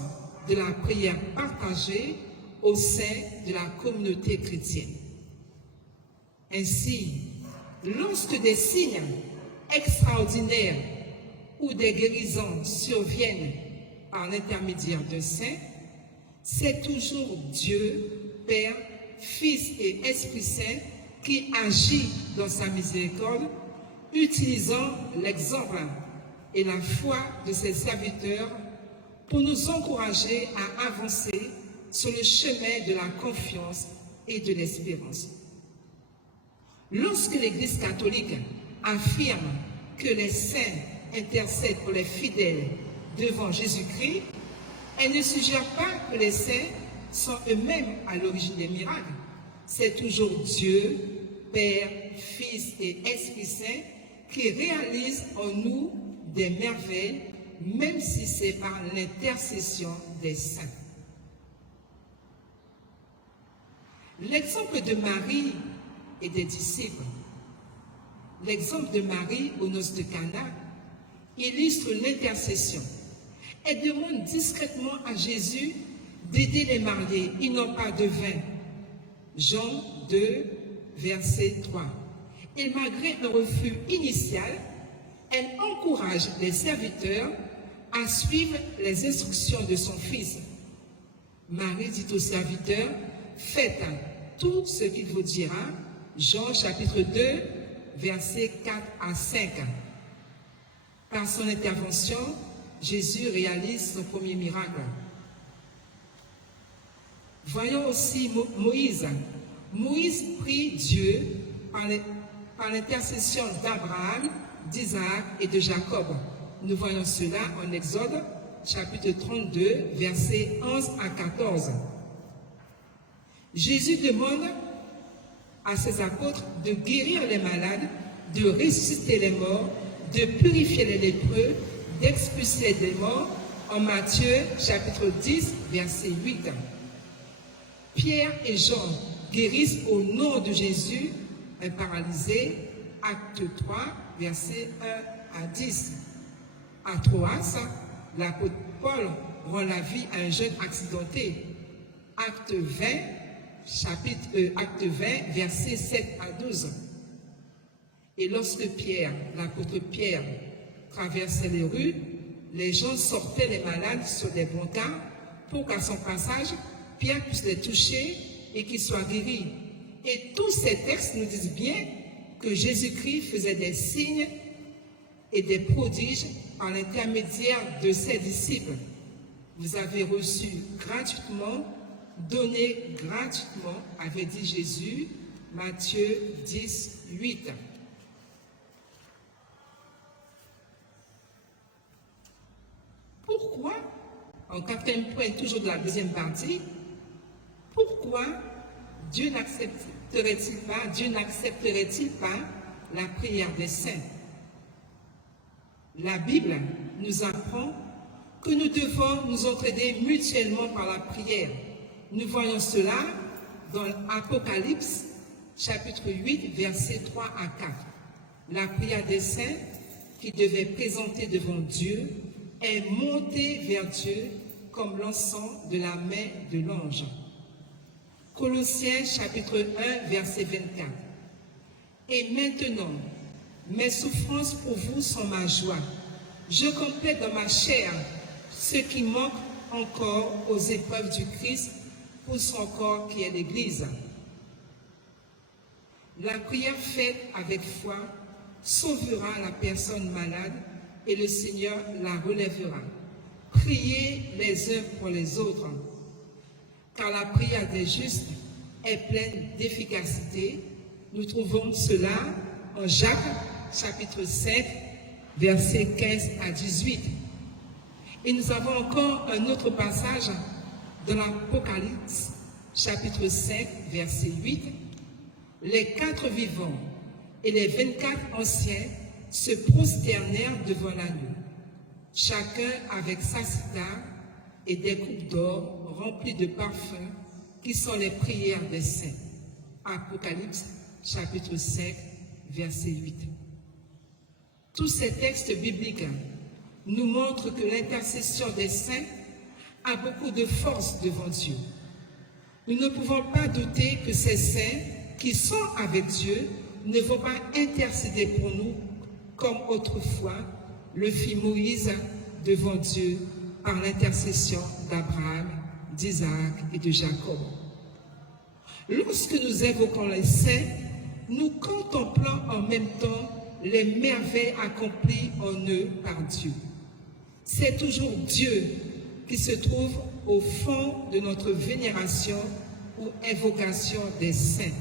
de la prière partagée au sein de la communauté chrétienne. Ainsi, lorsque des signes extraordinaires ou des guérisons surviennent par l'intermédiaire d'un saint, c'est toujours Dieu, Père, Fils et Esprit Saint qui agit dans sa miséricorde, utilisant l'exemple et la foi de ses serviteurs pour nous encourager à avancer sur le chemin de la confiance et de l'espérance. Lorsque l'Église catholique affirme que les saints intercèdent pour les fidèles devant Jésus-Christ, elle ne suggère pas que les saints sont eux-mêmes à l'origine des miracles. C'est toujours Dieu, Père, Fils et Esprit Saint qui réalisent en nous des merveilles, même si c'est par l'intercession des saints. L'exemple de Marie et des disciples, l'exemple de Marie aux noces de Cana, illustre l'intercession. Elle demande discrètement à Jésus d'aider les mariés, ils n'ont pas de vin. Jean 2, verset 3. Et malgré un refus initial, elle encourage les serviteurs à suivre les instructions de son fils. Marie dit aux serviteurs, faites tout ce qu'il vous dira. Jean chapitre 2, versets 4 à 5. Par son intervention, Jésus réalise son premier miracle. Voyons aussi Moïse. Moïse prie Dieu par l'intercession d'Abraham, d'Isaac et de Jacob. Nous voyons cela en Exode, chapitre 32, versets 11 à 14. Jésus demande à ses apôtres de guérir les malades, de ressusciter les morts, de purifier les lépreux, d'expulser les démons, en Matthieu, chapitre 10, verset 8. Pierre et Jean guérissent au nom de Jésus un paralysé, acte 3, verset 1 à 10. À Troas, l'apôtre Paul rend la vie à un jeune accidenté. Acte 20, versets 7 à 12. Et lorsque l'apôtre Pierre, traversait les rues, les gens sortaient les malades sur des brancards pour qu'à son passage, Pierre puisse les toucher et qu'ils soient guéris. Et tous ces textes nous disent bien que Jésus-Christ faisait des signes et des prodiges par l'intermédiaire de ses disciples. Vous avez reçu gratuitement, donné gratuitement, avait dit Jésus, Matthieu 10, 8. Pourquoi, en quatrième point, toujours de la deuxième partie, pourquoi Dieu n'accepterait-il pas la prière des saints? La Bible nous apprend que nous devons nous entraider mutuellement par la prière. Nous voyons cela dans l'Apocalypse, chapitre 8, versets 3 à 4. La prière des saints qui devait présenter devant Dieu est montée vers Dieu comme l'encens de la main de l'ange. Colossiens chapitre 1, verset 24. Et maintenant, mes souffrances pour vous sont ma joie. Je complète dans ma chair ce qui manque encore aux épreuves du Christ pour son corps qui est l'Église. La prière faite avec foi sauvera la personne malade et le Seigneur la relèvera. Priez les uns pour les autres, car la prière des justes est pleine d'efficacité. Nous trouvons cela en Jacques, chapitre 7, versets 15 à 18. Et nous avons encore un autre passage dans l'Apocalypse, chapitre 5, verset 8. Les 4 vivants et les 24 anciens se prosternèrent devant l'agneau. chacun avec sa cithare et des coupes d'or remplies de parfums qui sont les prières des saints. Apocalypse chapitre 5, verset 8. Tous ces textes bibliques nous montrent que l'intercession des saints a beaucoup de force devant Dieu. Nous ne pouvons pas douter que ces saints qui sont avec Dieu ne vont pas intercéder pour nous comme autrefois le fit Moïse devant Dieu par l'intercession d'Abraham, d'Isaac et de Jacob. Lorsque nous évoquons les saints, nous contemplons en même temps les merveilles accomplies en eux par Dieu. C'est toujours Dieu qui se trouve au fond de notre vénération ou invocation des saints.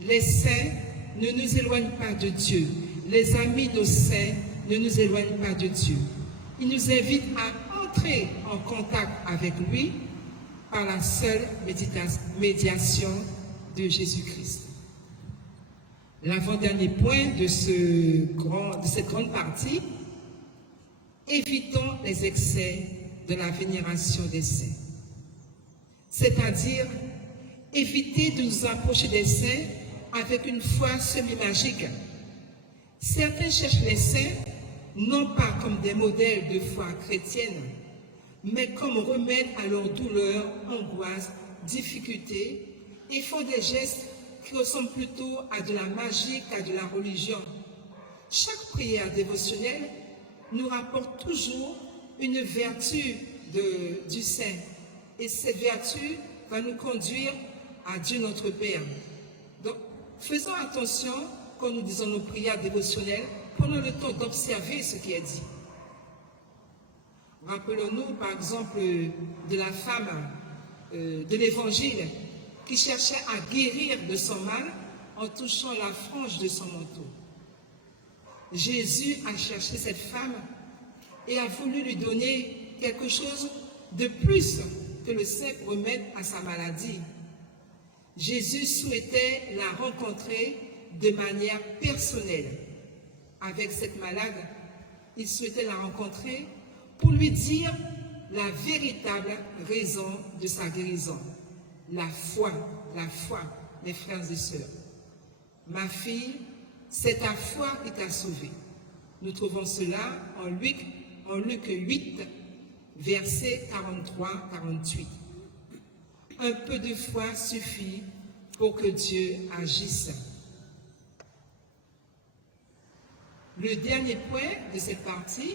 Les saints ne nous éloignent pas de Dieu. Les amis de saints ne nous éloignent pas de Dieu. Ils nous invitent à entrer en contact avec lui par la seule médiation de Jésus-Christ. L'avant-dernier point de cette grande partie, évitons les excès de la vénération des saints. C'est-à-dire, éviter de nous approcher des saints avec une foi semi-magique. Certains cherchent les saints non pas comme des modèles de foi chrétienne, mais comme remède à leurs douleurs, angoisses, difficultés, et font des gestes qui ressemblent plutôt à de la magie qu'à de la religion. Chaque prière dévotionnelle nous rapporte toujours une vertu du saint, et cette vertu va nous conduire à Dieu notre Père. Donc, faisons attention quand nous disons nos prières dévotionnelles, prenons le temps d'observer ce qui est dit. Rappelons-nous par exemple de la femme de l'Évangile qui cherchait à guérir de son mal en touchant la frange de son manteau. Jésus a cherché cette femme et a voulu lui donner quelque chose de plus que le simple remède à sa maladie. Jésus souhaitait la rencontrer de manière personnelle. Avec cette malade, il souhaitait la rencontrer pour lui dire la véritable raison de sa guérison. La foi, mes frères et sœurs. Ma fille, c'est ta foi qui t'a sauvée. Nous trouvons cela en Luc 8, versets 43-48. Un peu de foi suffit pour que Dieu agisse. Le dernier point de cette partie,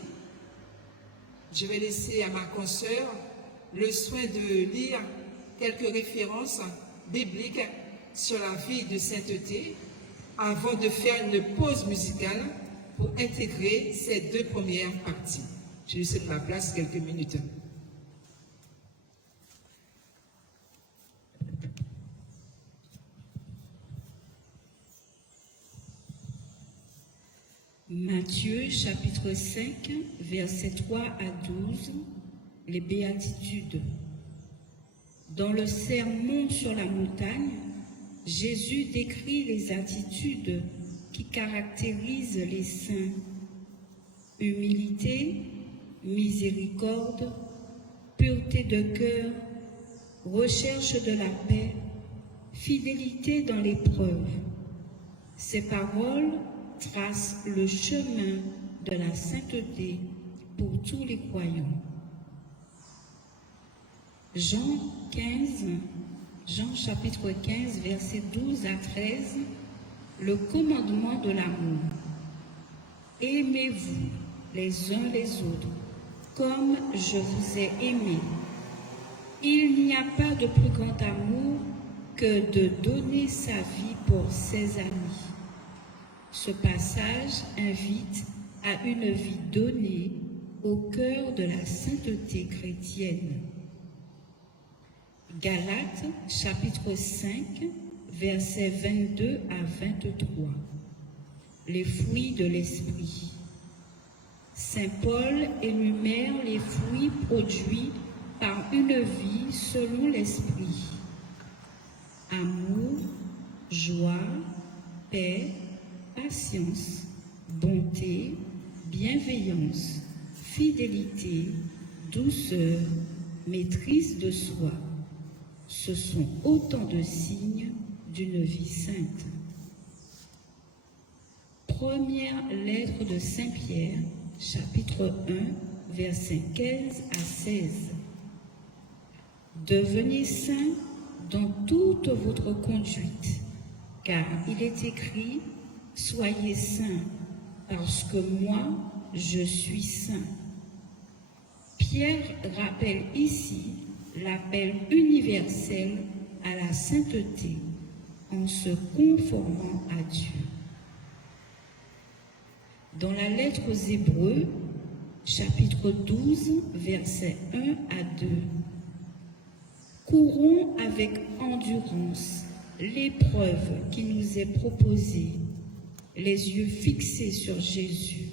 je vais laisser à ma consoeur le soin de lire quelques références bibliques sur la vie de sainteté avant de faire une pause musicale pour intégrer ces deux premières parties. Je lui cède ma place quelques minutes. Matthieu chapitre 5, versets 3 à 12, les béatitudes. Dans le sermon sur la montagne, Jésus décrit les attitudes qui caractérisent les saints. Humilité, miséricorde, pureté de cœur, recherche de la paix, fidélité dans l'épreuve. Ces paroles tracent le chemin de la sainteté pour tous les croyants. Jean chapitre 15, versets 12 à 13, le commandement de l'amour. Aimez-vous les uns les autres, comme je vous ai aimé. Il n'y a pas de plus grand amour que de donner sa vie pour ses amis. Ce passage invite à une vie donnée au cœur de la sainteté chrétienne. Galates, chapitre 5, versets 22 à 23. Les fruits de l'esprit. Saint Paul énumère les fruits produits par une vie selon l'esprit. Amour, joie, paix, patience, bonté, bienveillance, fidélité, douceur, maîtrise de soi. Ce sont autant de signes d'une vie sainte. Première lettre de Saint Pierre, chapitre 1, versets 15 à 16. Devenez saints dans toute votre conduite, car il est écrit, soyez saints, parce que moi, je suis saint. Pierre rappelle ici l'appel universel à la sainteté en se conformant à Dieu. Dans la lettre aux Hébreux, chapitre 12, versets 1 à 2. Courons avec endurance l'épreuve qui nous est proposée, les yeux fixés sur Jésus.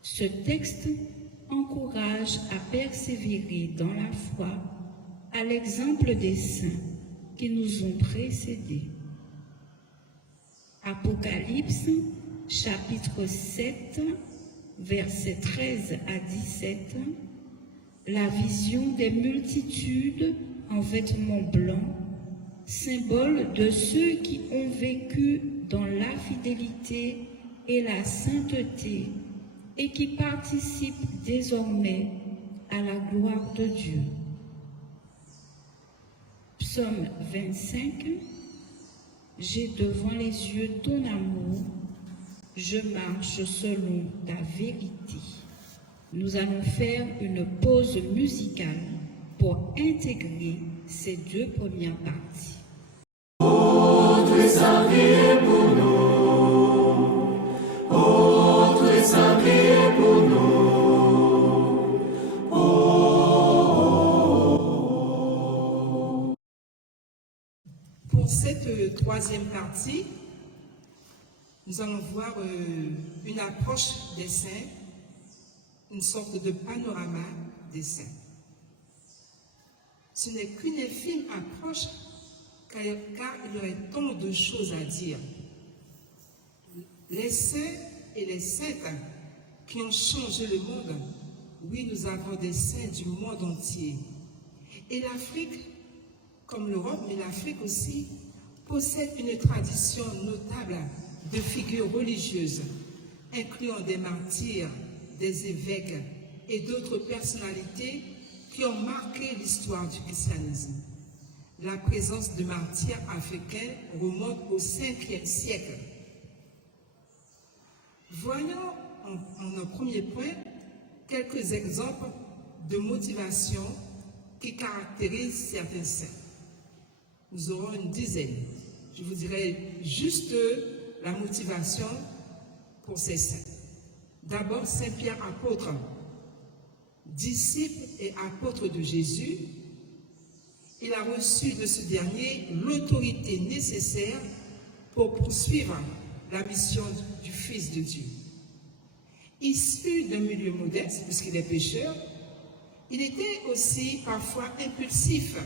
Ce texte encourage à persévérer dans la foi à l'exemple des saints qui nous ont précédés. Apocalypse, chapitre 7, versets 13 à 17, la vision des multitudes en vêtements blancs, symbole de ceux qui ont vécu dans la fidélité et la sainteté et qui participent désormais à la gloire de Dieu. Psaume 25, j'ai devant les yeux ton amour, je marche selon ta vérité. Nous allons faire une pause musicale pour intégrer ces deux premières parties. Oh, tu es savé pour nous. Oh, tu es savé pour nous. Oh. Pour cette troisième partie, nous allons voir une approche des saints, une sorte de panorama des saints. Ce n'est qu'une infime approche, car il y aurait tant de choses à dire. Les saints et les saintes qui ont changé le monde, oui, nous avons des saints du monde entier. Et l'Afrique, comme l'Europe, mais l'Afrique aussi, possède une tradition notable de figures religieuses, incluant des martyrs, des évêques et d'autres personnalités qui ont marqué l'histoire du christianisme. La présence de martyrs africains remonte au 5e siècle. Voyons en un premier point quelques exemples de motivation qui caractérisent certains saints. Nous aurons une dizaine. Je vous dirai juste la motivation pour ces saints. D'abord, Saint Pierre apôtre, disciple et apôtre de Jésus, il a reçu de ce dernier l'autorité nécessaire pour poursuivre la mission du Fils de Dieu. Issu d'un milieu modeste, puisqu'il est pécheur, il était aussi parfois impulsif,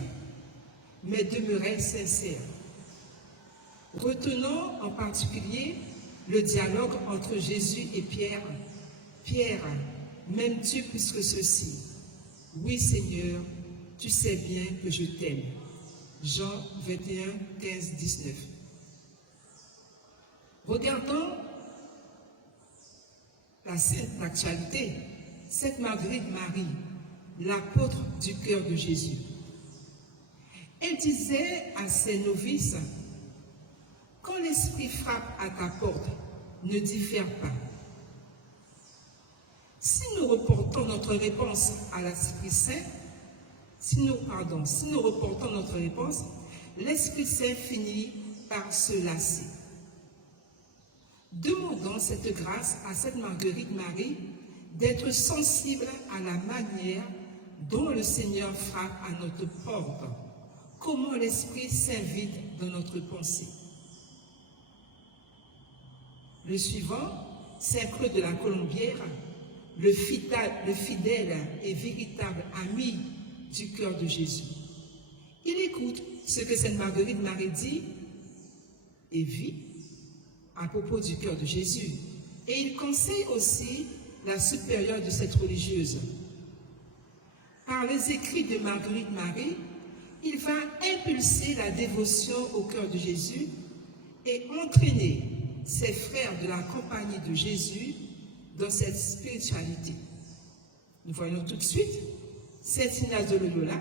mais demeurait sincère. Retenons en particulier le dialogue entre Jésus et Pierre. Pierre, m'aimes-tu plus que ceci? Oui, Seigneur, tu sais bien que je t'aime. Jean 21, 15, 19. Regardons la sainte actualité, Sainte Marguerite Marie, l'apôtre du cœur de Jésus. Elle disait à ses novices, quand l'Esprit frappe à ta porte, ne diffère pas. Si nous reportons notre réponse à l'Esprit Saint, si nous reportons notre réponse, l'Esprit Saint finit par se lasser. Demandons cette grâce à cette Marguerite Marie d'être sensible à la manière dont le Seigneur frappe à notre porte, comment l'Esprit s'invite dans notre pensée. Le suivant, Saint Claude de la Colombière, le fidèle et véritable ami du cœur de Jésus. Il écoute ce que Sainte Marguerite Marie dit et vit à propos du cœur de Jésus. Et il conseille aussi la supérieure de cette religieuse. Par les écrits de Marguerite Marie, il va impulser la dévotion au cœur de Jésus et entraîner ses frères de la compagnie de Jésus dans cette spiritualité. Nous voyons tout de suite Saint Ignace de Loyola,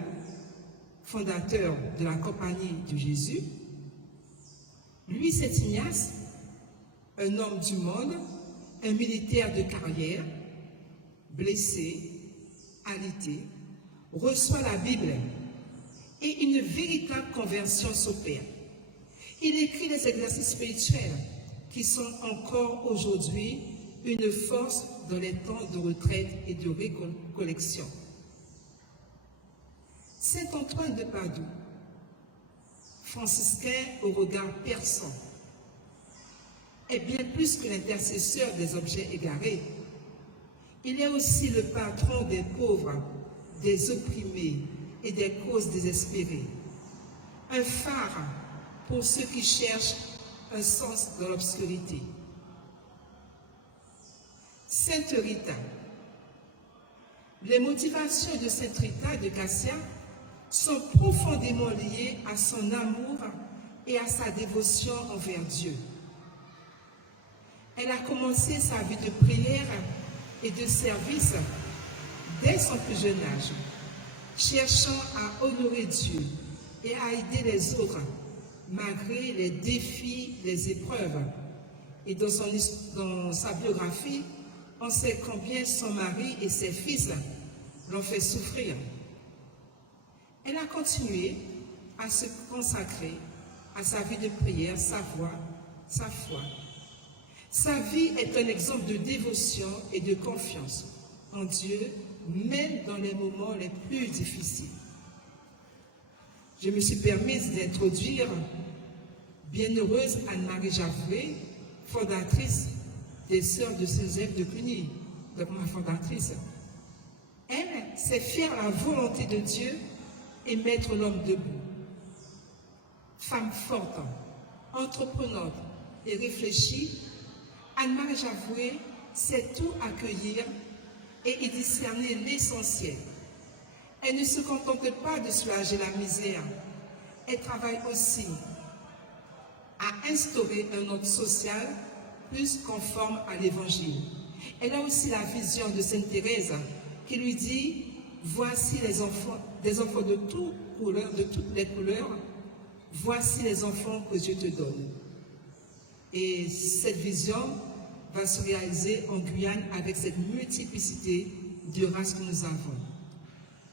fondateur de la compagnie de Jésus. Lui, Saint Ignace, un homme du monde, un militaire de carrière, blessé, alité, reçoit la Bible et une véritable conversion s'opère. Il écrit des exercices spirituels qui sont encore aujourd'hui une force dans les temps de retraite et de récollection. Saint Antoine de Padoue, franciscain au regard perçant, est bien plus que l'intercesseur des objets égarés. Il est aussi le patron des pauvres, des opprimés et des causes désespérées. Un phare pour ceux qui cherchent un sens dans l'obscurité. Sainte Rita. Les motivations de Sainte Rita de Cassia sont profondément liées à son amour et à sa dévotion envers Dieu. Elle a commencé sa vie de prière et de service dès son plus jeune âge, cherchant à honorer Dieu et à aider les autres, malgré les défis, les épreuves. Et dans sa biographie, on sait combien son mari et ses fils l'ont fait souffrir. Elle a continué à se consacrer à sa vie de prière, sa foi. Sa vie est un exemple de dévotion et de confiance en Dieu, même dans les moments les plus difficiles. Je me suis permise d'introduire bienheureuse Anne-Marie Javoué, fondatrice des Sœurs de Joseph de Cluny, donc ma fondatrice. Elle sait faire la volonté de Dieu et mettre l'homme debout. Femme forte, entreprenante et réfléchie, Anne-Marie Javoué sait tout accueillir et y discerner l'essentiel. Elle ne se contente pas de soulager la misère. Elle travaille aussi à instaurer un ordre social plus conforme à l'Évangile. Elle a aussi la vision de Sainte Thérèse qui lui dit « Voici les enfants, des enfants de toutes les couleurs, voici les enfants que Dieu te donne. » Et cette vision va se réaliser en Guyane avec cette multiplicité de races que nous avons.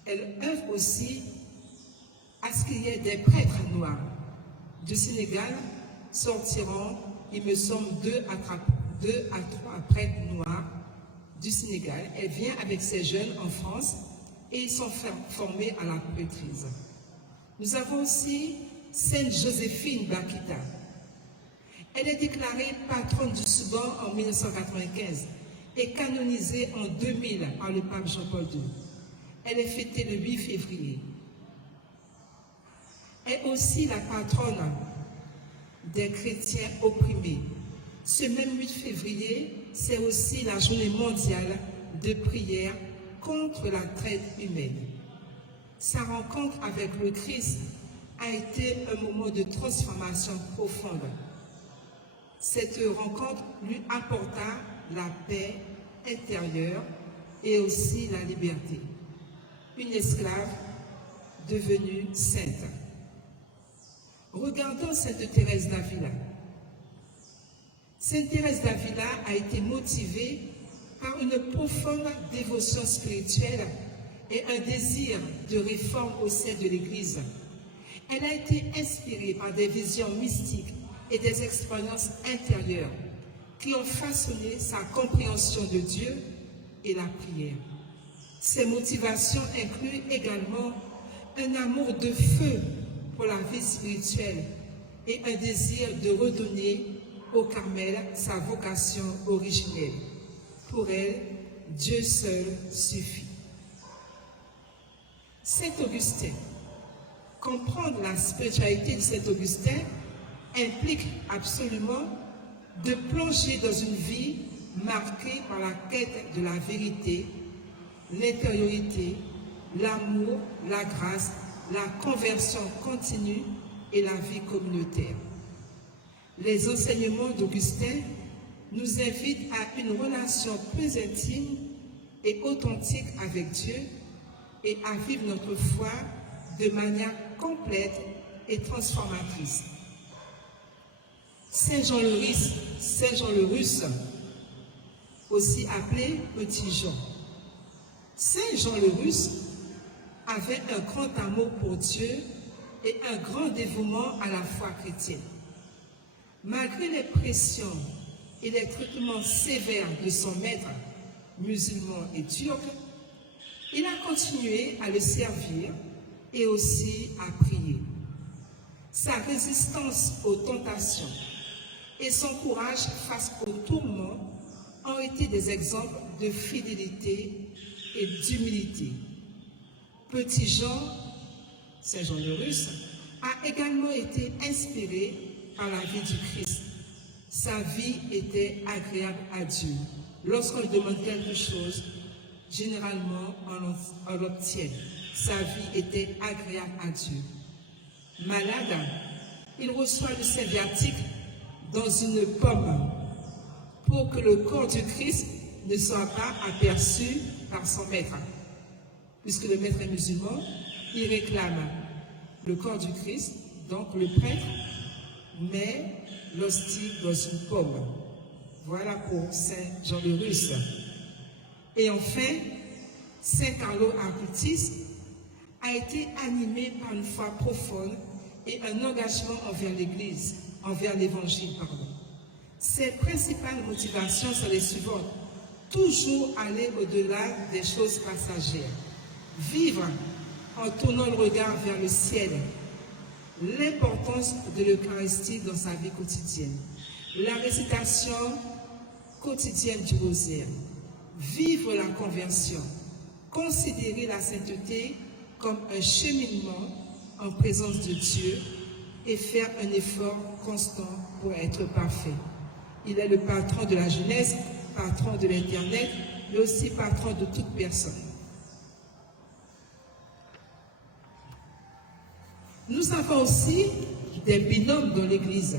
Elle œuvre aussi à ce qu'il y ait des prêtres noirs. Du Sénégal sortiront, il me semble, 2 à 3 prêtres noirs du Sénégal. Elle vient avec ses jeunes en France et ils sont formés à la prêtrise. Nous avons aussi Sainte Joséphine Bakita. Elle est déclarée patronne du Soudan en 1995 et canonisée en 2000 par le pape Jean-Paul II. Elle est fêtée le 8 février. Elle est aussi la patronne des chrétiens opprimés. Ce même 8 février, c'est aussi la journée mondiale de prière contre la traite humaine. Sa rencontre avec le Christ a été un moment de transformation profonde. Cette rencontre lui apporta la paix intérieure et aussi la liberté. Une esclave devenue sainte. Regardons Sainte Thérèse d'Avila. Sainte Thérèse d'Avila a été motivée par une profonde dévotion spirituelle et un désir de réforme au sein de l'Église. Elle a été inspirée par des visions mystiques et des expériences intérieures qui ont façonné sa compréhension de Dieu et la prière. Ses motivations incluent également un amour de feu pour la vie spirituelle et un désir de redonner au Carmel sa vocation originelle. Pour elle, Dieu seul suffit. Saint Augustin. Comprendre la spiritualité de Saint Augustin implique absolument de plonger dans une vie marquée par la quête de la vérité, l'intériorité, l'amour, la grâce, la conversion continue et la vie communautaire. Les enseignements d'Augustin nous invitent à une relation plus intime et authentique avec Dieu et à vivre notre foi de manière complète et transformatrice. Saint Jean le Russe, aussi appelé Petit Jean. Saint Jean le Russe avait un grand amour pour Dieu et un grand dévouement à la foi chrétienne. Malgré les pressions et les traitements sévères de son maître, musulman et turc, il a continué à le servir et aussi à prier. Sa résistance aux tentations et son courage face aux tourments ont été des exemples de fidélité et d'humilité. Petit Jean, Saint Jean le Russe, a également été inspiré par la vie du Christ. Sa vie était agréable à Dieu. Lorsqu'on lui demande quelque chose, généralement on l'obtient. Sa vie était agréable à Dieu. Malade, il reçoit le Saint Viatique dans une pomme pour que le corps du Christ ne soit pas aperçu par son maître. Puisque le maître est musulman, il réclame le corps du Christ, donc le prêtre met l'hostie dans une pomme. Voilà pour Saint Jean le Russe. Et enfin, Saint Carlo Acutis a été animé par une foi profonde et un engagement envers l'Église, envers l'Évangile, pardon. Ses principales motivations sont les suivantes. Toujours aller au-delà des choses passagères. Vivre en tournant le regard vers le ciel. L'importance de l'Eucharistie dans sa vie quotidienne. La récitation quotidienne du rosaire. Vivre la conversion. Considérer la sainteté comme un cheminement en présence de Dieu et faire un effort constant pour être parfait. Il est le patron de la jeunesse, patron de l'Internet, mais aussi patron de toute personne. Nous avons aussi des binômes dans l'Église.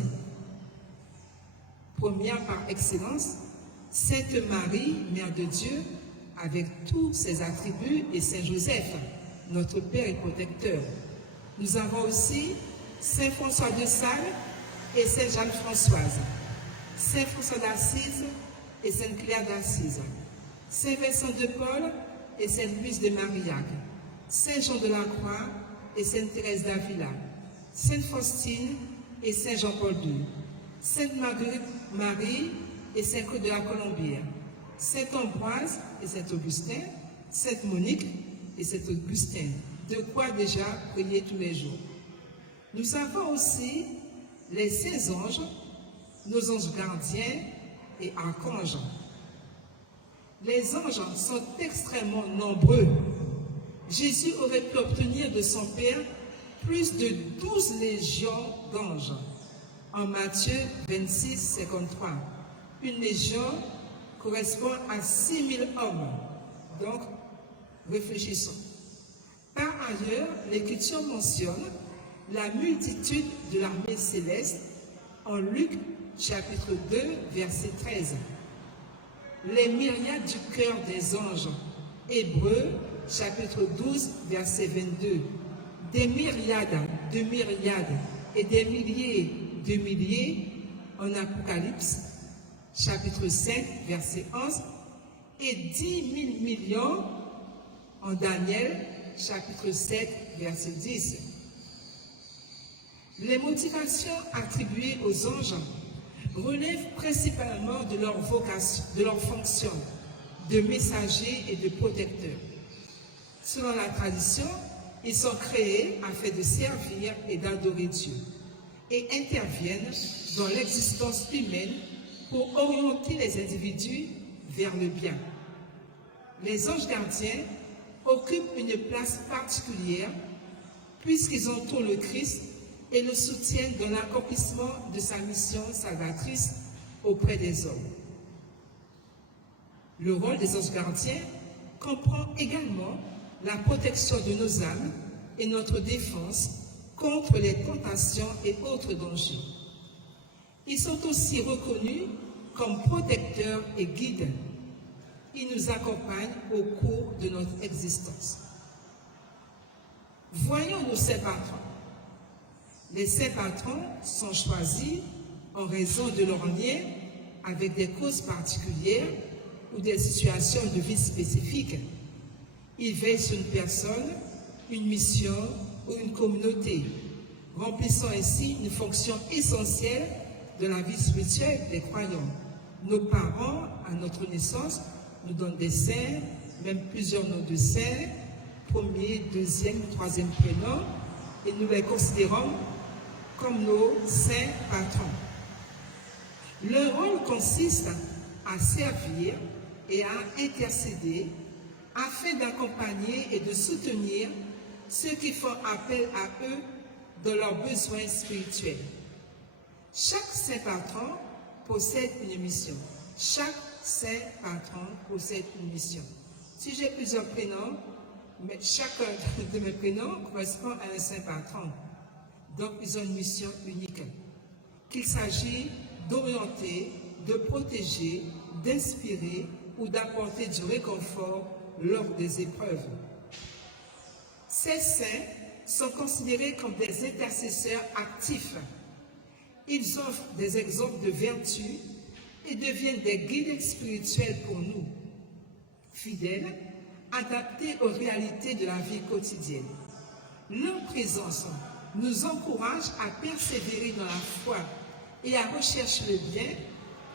Première par excellence, Sainte Marie, Mère de Dieu, avec tous ses attributs, et Saint Joseph, notre Père et protecteur. Nous avons aussi Saint François de Sales et Sainte Jeanne-Françoise, Saint François d'Assise et Sainte Claire d'Assise, Saint Vincent de Paul et Sainte Louise de Marillac, Saint Jean de la Croix et Sainte Thérèse d'Avila, Sainte Faustine et Saint Jean-Paul II, Sainte Marguerite Marie et Saint Claude de la Colombière, Saint Ambroise et Saint Augustin, Sainte Monique et Saint Augustin, de quoi déjà prier tous les jours. Nous avons aussi les saints anges, nos anges gardiens et archanges. Les anges sont extrêmement nombreux. Jésus aurait pu obtenir de son Père plus de 12 légions d'anges. En Matthieu 26, 53, une légion correspond à 6000 hommes. Donc, réfléchissons. Par ailleurs, l'Écriture mentionne la multitude de l'armée céleste en Luc chapitre 2, verset 13. Les myriades du cœur des anges, Hébreux chapitre 12, verset 22. Des myriades de myriades et des milliers de milliers en Apocalypse chapitre 5, verset 11 et 10 000 millions en Daniel chapitre 7, verset 10. Les motivations attribuées aux anges relèvent principalement de leur vocation, de leur fonction de messagers et de protecteurs. Selon la tradition, ils sont créés afin de servir et d'adorer Dieu et interviennent dans l'existence humaine pour orienter les individus vers le bien. Les anges gardiens occupent une place particulière puisqu'ils entourent le Christ et le soutiennent dans l'accomplissement de sa mission salvatrice auprès des hommes. Le rôle des anges gardiens comprend également la protection de nos âmes et notre défense contre les tentations et autres dangers. Ils sont aussi reconnus comme protecteurs et guides. Ils nous accompagnent au cours de notre existence. Voyons nos saints patrons. Les saints patrons sont choisis en raison de leur lien avec des causes particulières ou des situations de vie spécifiques. Ils veillent sur une personne, une mission ou une communauté, remplissant ainsi une fonction essentielle de la vie spirituelle des croyants. Nos parents, à notre naissance, nous donnent des saints, même plusieurs noms de saints, premier, deuxième, troisième prénom, et nous les considérons comme nos saints patrons. Leur rôle consiste à servir et à intercéder afin d'accompagner et de soutenir ceux qui font appel à eux dans leurs besoins spirituels. Chaque saint patron possède une mission. Chaque saint patron possède une mission. Si j'ai plusieurs prénoms, mais chacun de mes prénoms correspond à un saint patron. Donc, ils ont une mission unique. Qu'il s'agit d'orienter, de protéger, d'inspirer ou d'apporter du réconfort lors des épreuves. Ces saints sont considérés comme des intercesseurs actifs. Ils offrent des exemples de vertu et deviennent des guides spirituels pour nous, fidèles, adaptés aux réalités de la vie quotidienne. Leur présence nous encourage à persévérer dans la foi et à rechercher le bien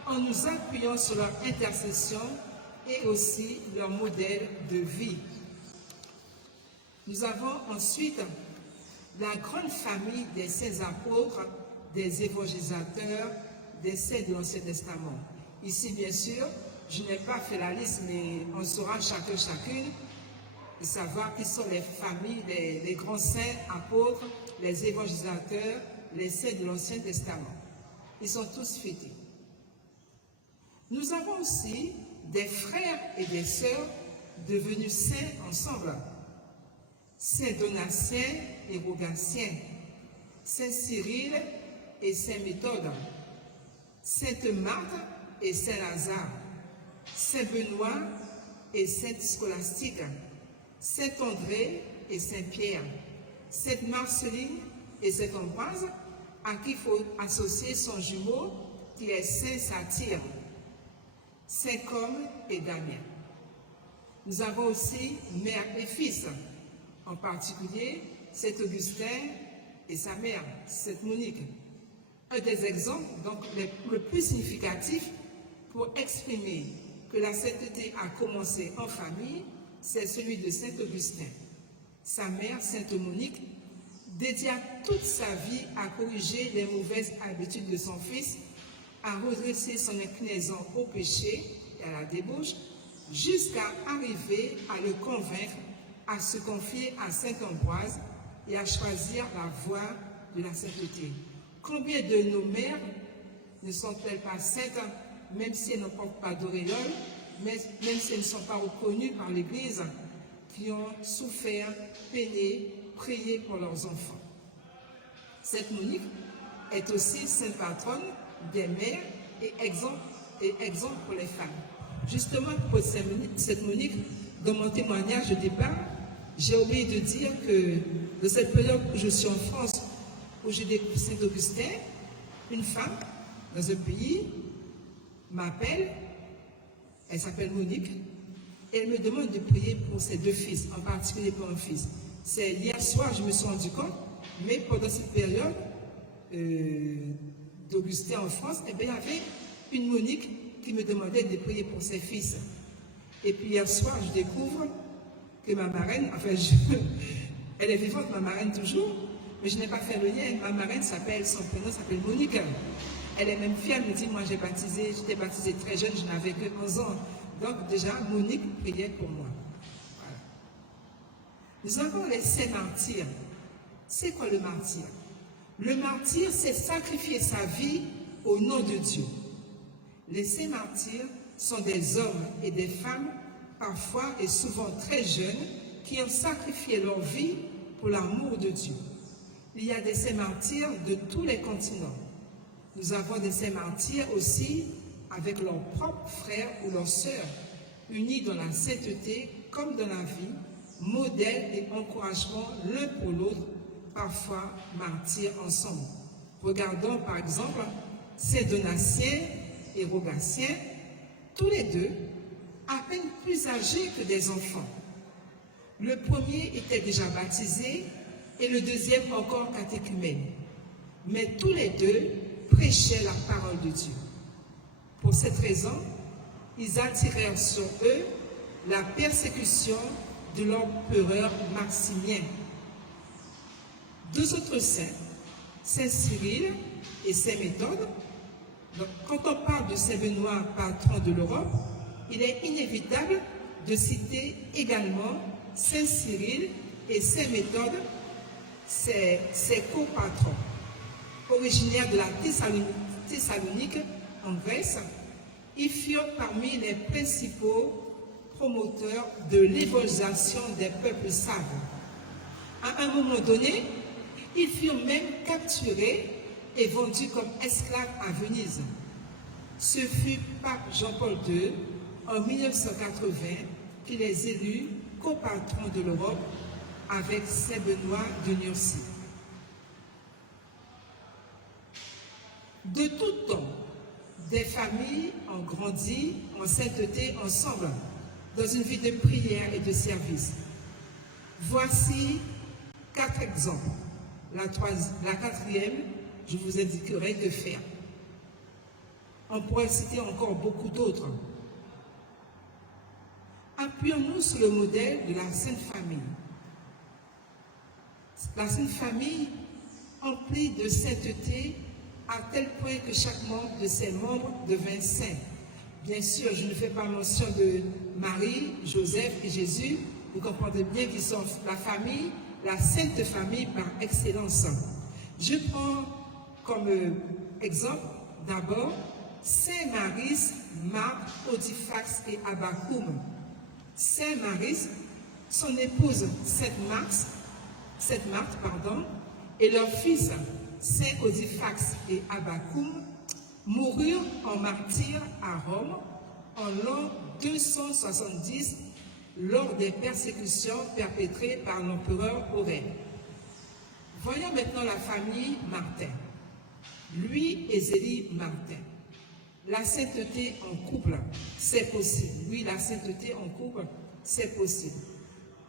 en nous appuyant sur leur intercession et aussi leur modèle de vie. Nous avons ensuite la grande famille des saints apôtres, des évangélisateurs, des saints de l'Ancien Testament. Ici, bien sûr, je n'ai pas fait la liste, mais on saura chacune de savoir qui sont les familles, les grands saints apôtres, les évangélisateurs, les saints de l'Ancien Testament. Ils sont tous fêtés. Nous avons aussi des frères et des sœurs devenus saints ensemble. Saint Donatien et Rogatien, Saint Cyril et Saint Méthode, Sainte Marthe et Saint Lazare, Saint Benoît et Sainte Scolastique, Saint André et Saint Pierre, Sainte Marceline et Saint Ambroise, à qui il faut associer son jumeau qui est Saint Satyre, Saint Côme et Damien. Nous avons aussi mère et fils, en particulier Saint Augustin et sa mère, Sainte Monique. Un des exemples, donc le plus significatif pour exprimer que la sainteté a commencé en famille, c'est celui de Saint Augustin. Sa mère, Sainte Monique, dédia toute sa vie à corriger les mauvaises habitudes de son fils, à redresser son inclinaison au péché et à la débauche, jusqu'à arriver à le convaincre à se confier à Saint Ambroise et à choisir la voie de la sainteté. Combien de nos mères ne sont-elles pas saintes, même si elles ne portent pas d'auréole, même si elles ne sont pas reconnues par l'Église, qui ont souffert, peiné, prié pour leurs enfants. Sainte Monique est aussi sainte patronne des mères et exemple pour les femmes. Justement, pour Sainte Monique, dans mon témoignage de départ, j'ai oublié de dire que de cette période où je suis en France, où j'ai découvert Saint-Augustin, une femme dans un pays m'appelle, elle s'appelle Monique, et elle me demande de prier pour ses deux fils, en particulier pour un fils. C'est hier soir, je me suis rendu compte, mais pendant cette période d'Augustin en France, eh bien, il y avait une Monique qui me demandait de prier pour ses fils. Et puis hier soir, je découvre que ma marraine, enfin, elle est vivante, ma marraine toujours, mais je n'ai pas fait le lien. Ma marraine son prénom s'appelle Monique. Elle est même fière, elle me dit, moi j'étais baptisée très jeune, je n'avais que 11 ans. Donc déjà, Monique priait pour moi. Voilà. Nous avons les saints martyrs. C'est quoi le martyr? Le martyr, c'est sacrifier sa vie au nom de Dieu. Les saints martyrs sont des hommes et des femmes, parfois et souvent très jeunes, qui ont sacrifié leur vie pour l'amour de Dieu. Il y a des saints martyrs de tous les continents. Nous avons des saints martyrs aussi avec leurs propres frères ou leurs sœurs, unis dans la sainteté comme dans la vie, modèle et encouragement l'un pour l'autre, parfois martyrs ensemble. Regardons par exemple Saint Donatien et Rogatien, tous les deux à peine plus âgés que des enfants. Le premier était déjà baptisé et le deuxième encore catéchumène. Mais tous les deux prêchaient la parole de Dieu. Pour cette raison, ils attirèrent sur eux la persécution de l'empereur Maximien. Deux autres saints, Saint Cyril et Saint Méthode. Donc, quand on parle de Saint Benoît, patron de l'Europe, il est inévitable de citer également Saint Cyril et Saint Méthode, ses co-patrons. Originaires de la Thessalonique, en Grèce, ils furent parmi les principaux promoteurs de l'évangélisation des peuples saves. À un moment donné, ils furent même capturés et vendus comme esclaves à Venise. Ce fut Pape Jean-Paul II, en 1980, qui les élut co-patrons de l'Europe avec Saint Benoît de Nursie. De tout temps, des familles ont grandi en sainteté ensemble, dans une vie de prière et de service. Voici 4 exemples. La quatrième, je vous indiquerai que faire. On pourrait citer encore beaucoup d'autres. Appuyons-nous sur le modèle de la Sainte Famille. La Sainte Famille emplie de sainteté à tel point que chaque membre de ses membres devint saint. Bien sûr, je ne fais pas mention de Marie, Joseph et Jésus. Vous comprendrez bien qu'ils sont la famille, la Sainte Famille par excellence. Je prends comme exemple d'abord Saint Maryse, Marc, Odifax et Abacoum. Saint Maryse, son épouse Sainte Marthe, et leur fils Saint Odifax et Abacoum moururent en martyrs à Rome en l'an 270 lors des persécutions perpétrées par l'empereur Aurèle. Voyons maintenant la famille Martin. Lui et Zélie Martin. La sainteté en couple, c'est possible. Oui, la sainteté en couple, c'est possible.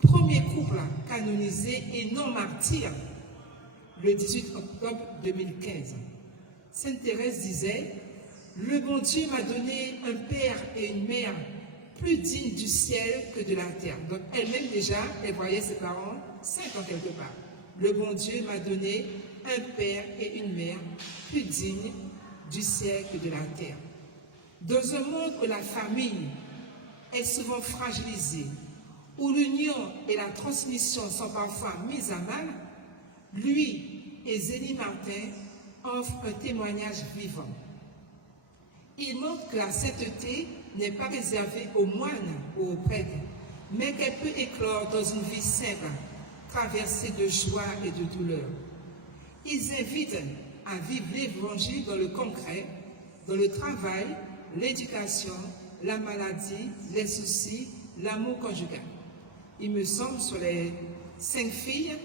Premier couple canonisé et non martyr, le 18 octobre 2015. Sainte Thérèse disait, « Le bon Dieu m'a donné un père et une mère plus dignes du ciel que de la terre. » Donc elle-même déjà, elle voyait ses parents saints en quelque part. Le bon Dieu m'a donné un père et une mère plus dignes du ciel que de la terre. Dans un monde où la famille est souvent fragilisée, où l'union et la transmission sont parfois mises à mal, lui et Zélie Martin offrent un témoignage vivant. Il montre que la sainteté n'est pas réservée aux moines ou aux prêtres, mais qu'elle peut éclore dans une vie simple, traversée de joie et de douleur. Ils invitent à vivre l'évangile dans le concret, dans le travail, l'éducation, la maladie, les soucis, l'amour conjugal. Il me semble, sur les 5 filles,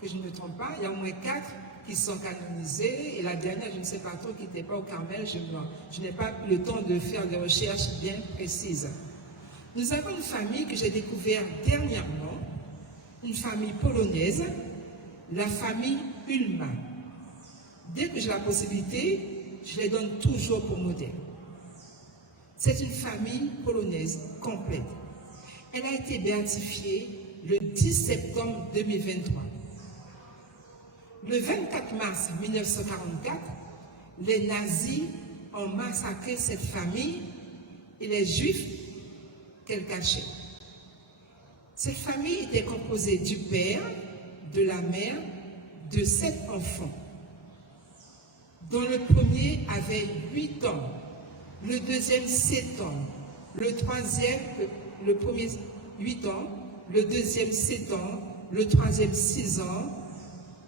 que je ne me trompe pas, il y a au moins 4 qui sont canonisées, et la dernière, je ne sais pas trop, qui n'était pas au Carmel, je n'ai pas eu le temps de faire des recherches bien précises. Nous avons une famille que j'ai découverte dernièrement, une famille polonaise, la famille Ulma. Dès que j'ai la possibilité, je les donne toujours pour modèle. C'est une famille polonaise complète. Elle a été béatifiée le 10 septembre 2023. Le 24 mars 1944, les nazis ont massacré cette famille et les juifs qu'elle cachait. Cette famille était composée du père, de la mère, de 7 enfants, dont le premier avait 8 ans le deuxième 7 ans, le troisième, le premier 8 ans, le deuxième 7 ans, le troisième 6 ans,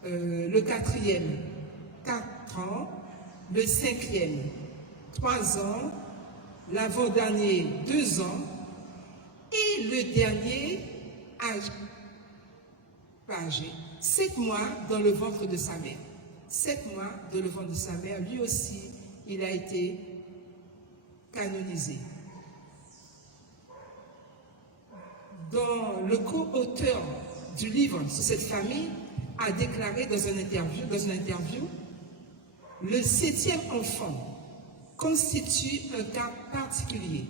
le quatrième 4 ans, le cinquième 3 ans, l'avant-dernier 2 ans et le dernier âgé 7 mois dans le ventre de sa mère. 7 mois dans le ventre de sa mère, lui aussi, il a été canonisé. Le co-auteur du livre sur cette famille a déclaré dans une interview, le 7e enfant constitue un cas particulier,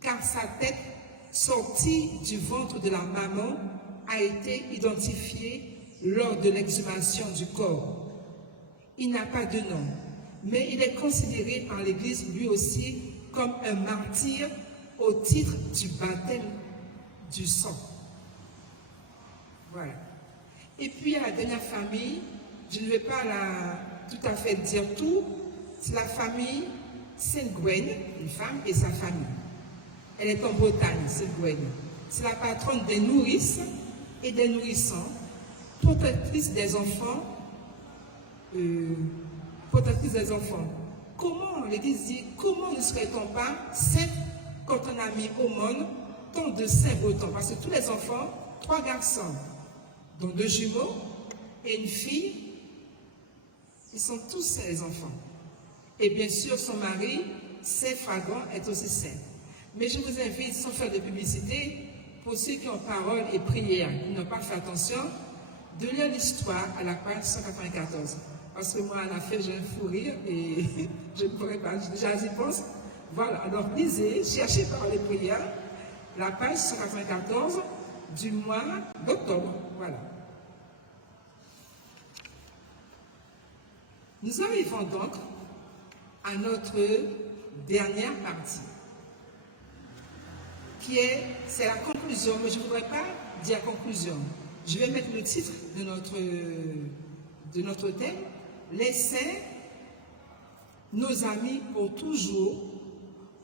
car sa tête sortie du ventre de la maman a été identifiée lors de l'exhumation du corps. Il n'a pas de nom, mais il est considéré par l'Église lui aussi comme un martyr au titre du baptême du sang. Voilà. Et puis, à la dernière famille, je ne vais pas tout à fait dire tout, c'est la famille Sainte-Gwen, une femme et sa famille. Elle est en Bretagne, Sainte-Gwen. C'est la patronne des nourrices et des nourrissons, protectrice des enfants. Comment, l'Église dit, comment ne serait-on pas sainte quand on a mis au monde tant de saints bretons? Parce que tous les enfants, 3 garçons, dont 2 jumeaux et une fille, ils sont tous saints, les enfants. Et bien sûr, son mari, Saint Fragon, est aussi saint. Mais je vous invite, sans faire de publicité, pour ceux qui ont parole et prière, qui n'ont pas fait attention, de lire l'histoire à la page 194. Parce que moi, à la fin, j'ai un fou rire et je ne pourrais pas, déjà j'y pense. Voilà, alors lisez, cherchez parole et prière, la page 194 du mois d'octobre. Voilà. Nous arrivons donc à notre dernière partie, c'est la conclusion, mais je ne voudrais pas dire conclusion. Je vais mettre le titre de notre thème, les saints, nos amis pour toujours,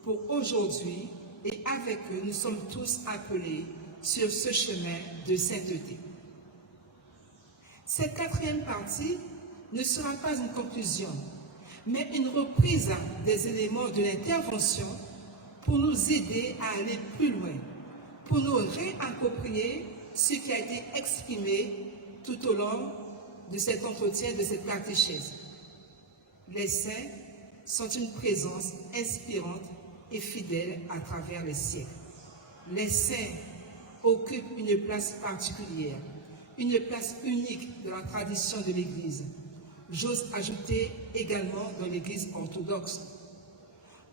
pour aujourd'hui, et avec eux, nous sommes tous appelés sur ce chemin de sainteté. Cette 4e partie ne sera pas une conclusion, mais une reprise des éléments de l'intervention pour nous aider à aller plus loin, pour nous réapproprier ce qui a été exprimé tout au long de cet entretien, de cette catéchèse. Les saints sont une présence inspirante et fidèle à travers les siècles. Les saints occupent une place particulière, une place unique dans la tradition de l'Église. J'ose ajouter également dans l'Église orthodoxe.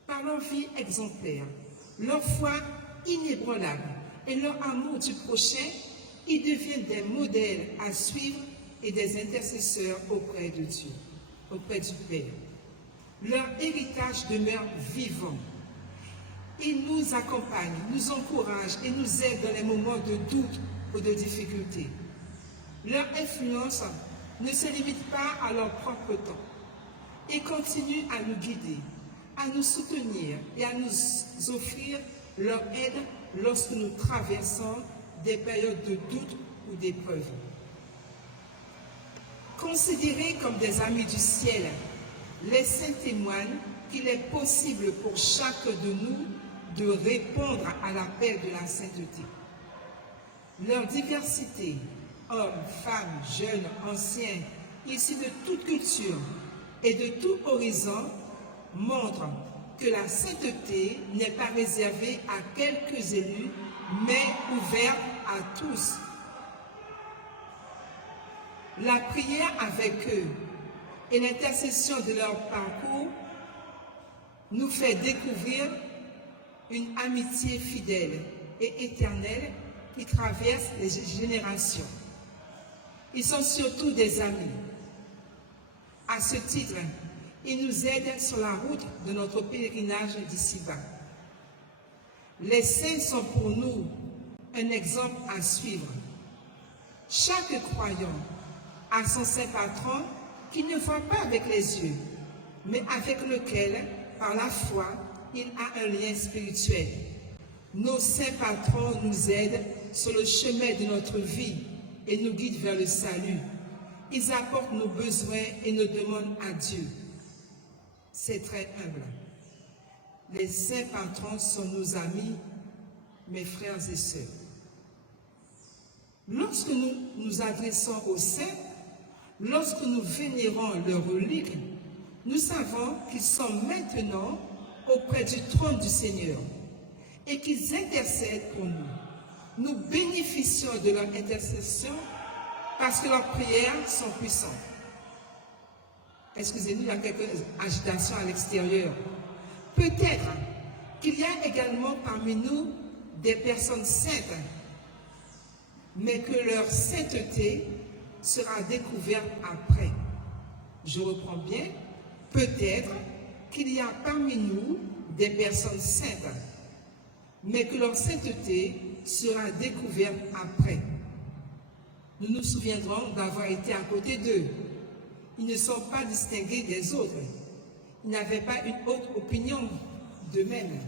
Par leur vie exemplaire, leur foi inébranlable et leur amour du prochain, ils deviennent des modèles à suivre et des intercesseurs auprès de Dieu, auprès du Père. Leur héritage demeure vivant. Ils nous accompagnent, nous encouragent et nous aident dans les moments de doute ou de difficulté. Leur influence ne se limite pas à leur propre temps. Ils continuent à nous guider, à nous soutenir et à nous offrir leur aide lorsque nous traversons des périodes de doute ou d'épreuve. Considérés comme des amis du ciel, les saints témoignent qu'il est possible pour chacun de nous de répondre à l'appel de la sainteté. Leur diversité, hommes, femmes, jeunes, anciens, issus de toute culture et de tout horizon, montre que la sainteté n'est pas réservée à quelques élus, mais ouverte à tous. La prière avec eux et l'intercession de leur parcours nous fait découvrir une amitié fidèle et éternelle qui traverse les générations. Ils sont surtout des amis. À ce titre, ils nous aident sur la route de notre pèlerinage d'ici-bas. Les saints sont pour nous un exemple à suivre. Chaque croyant a son saint patron qu'il ne voit pas avec les yeux, mais avec lequel, par la foi, il a un lien spirituel. Nos saints patrons nous aident sur le chemin de notre vie et nous guident vers le salut. Ils apportent nos besoins et nos demandes à Dieu. C'est très humble. Les saints patrons sont nos amis, mes frères et sœurs. Lorsque nous nous adressons aux saints, lorsque nous vénérons leurs reliques, nous savons qu'ils sont maintenant auprès du trône du Seigneur et qu'ils intercèdent pour nous. Nous bénéficions de leur intercession parce que leurs prières sont puissantes. Excusez-nous, il y a quelques agitations à l'extérieur. Peut-être qu'il y a également parmi nous des personnes saintes, mais que leur sainteté sera découverte après. Je reprends bien. Peut-être qu'il y a parmi nous des personnes saintes, mais que leur sainteté sera découverte après. Nous nous souviendrons d'avoir été à côté d'eux. Ils ne sont pas distingués des autres. Ils n'avaient pas une haute opinion d'eux-mêmes.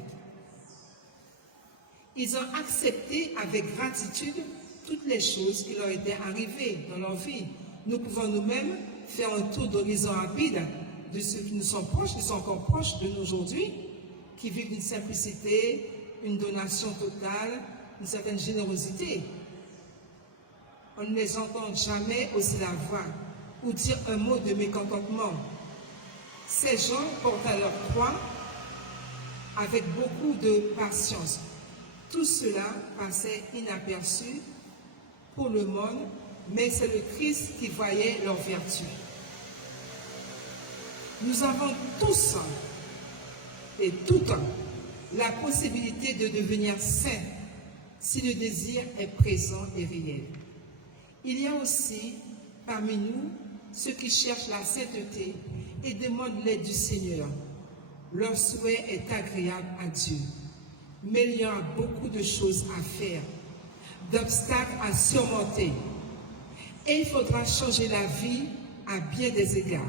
Ils ont accepté avec gratitude toutes les choses qui leur étaient arrivées dans leur vie. Nous pouvons nous-mêmes faire un tour d'horizon rapide de ceux qui nous sont proches, qui sont encore proches de nous aujourd'hui, qui vivent une simplicité, une donation totale, une certaine générosité. On ne les entend jamais hausser la voix ou dire un mot de mécontentement. Ces gens portent à leur croix avec beaucoup de patience. Tout cela passait inaperçu pour le monde, mais c'est le Christ qui voyait leur vertu. Nous avons tous et toutes la possibilité de devenir saints si le désir est présent et réel. Il y a aussi parmi nous ceux qui cherchent la sainteté et demandent l'aide du Seigneur. Leur souhait est agréable à Dieu, mais il y a beaucoup de choses à faire, d'obstacles à surmonter. Et il faudra changer la vie à bien des égards.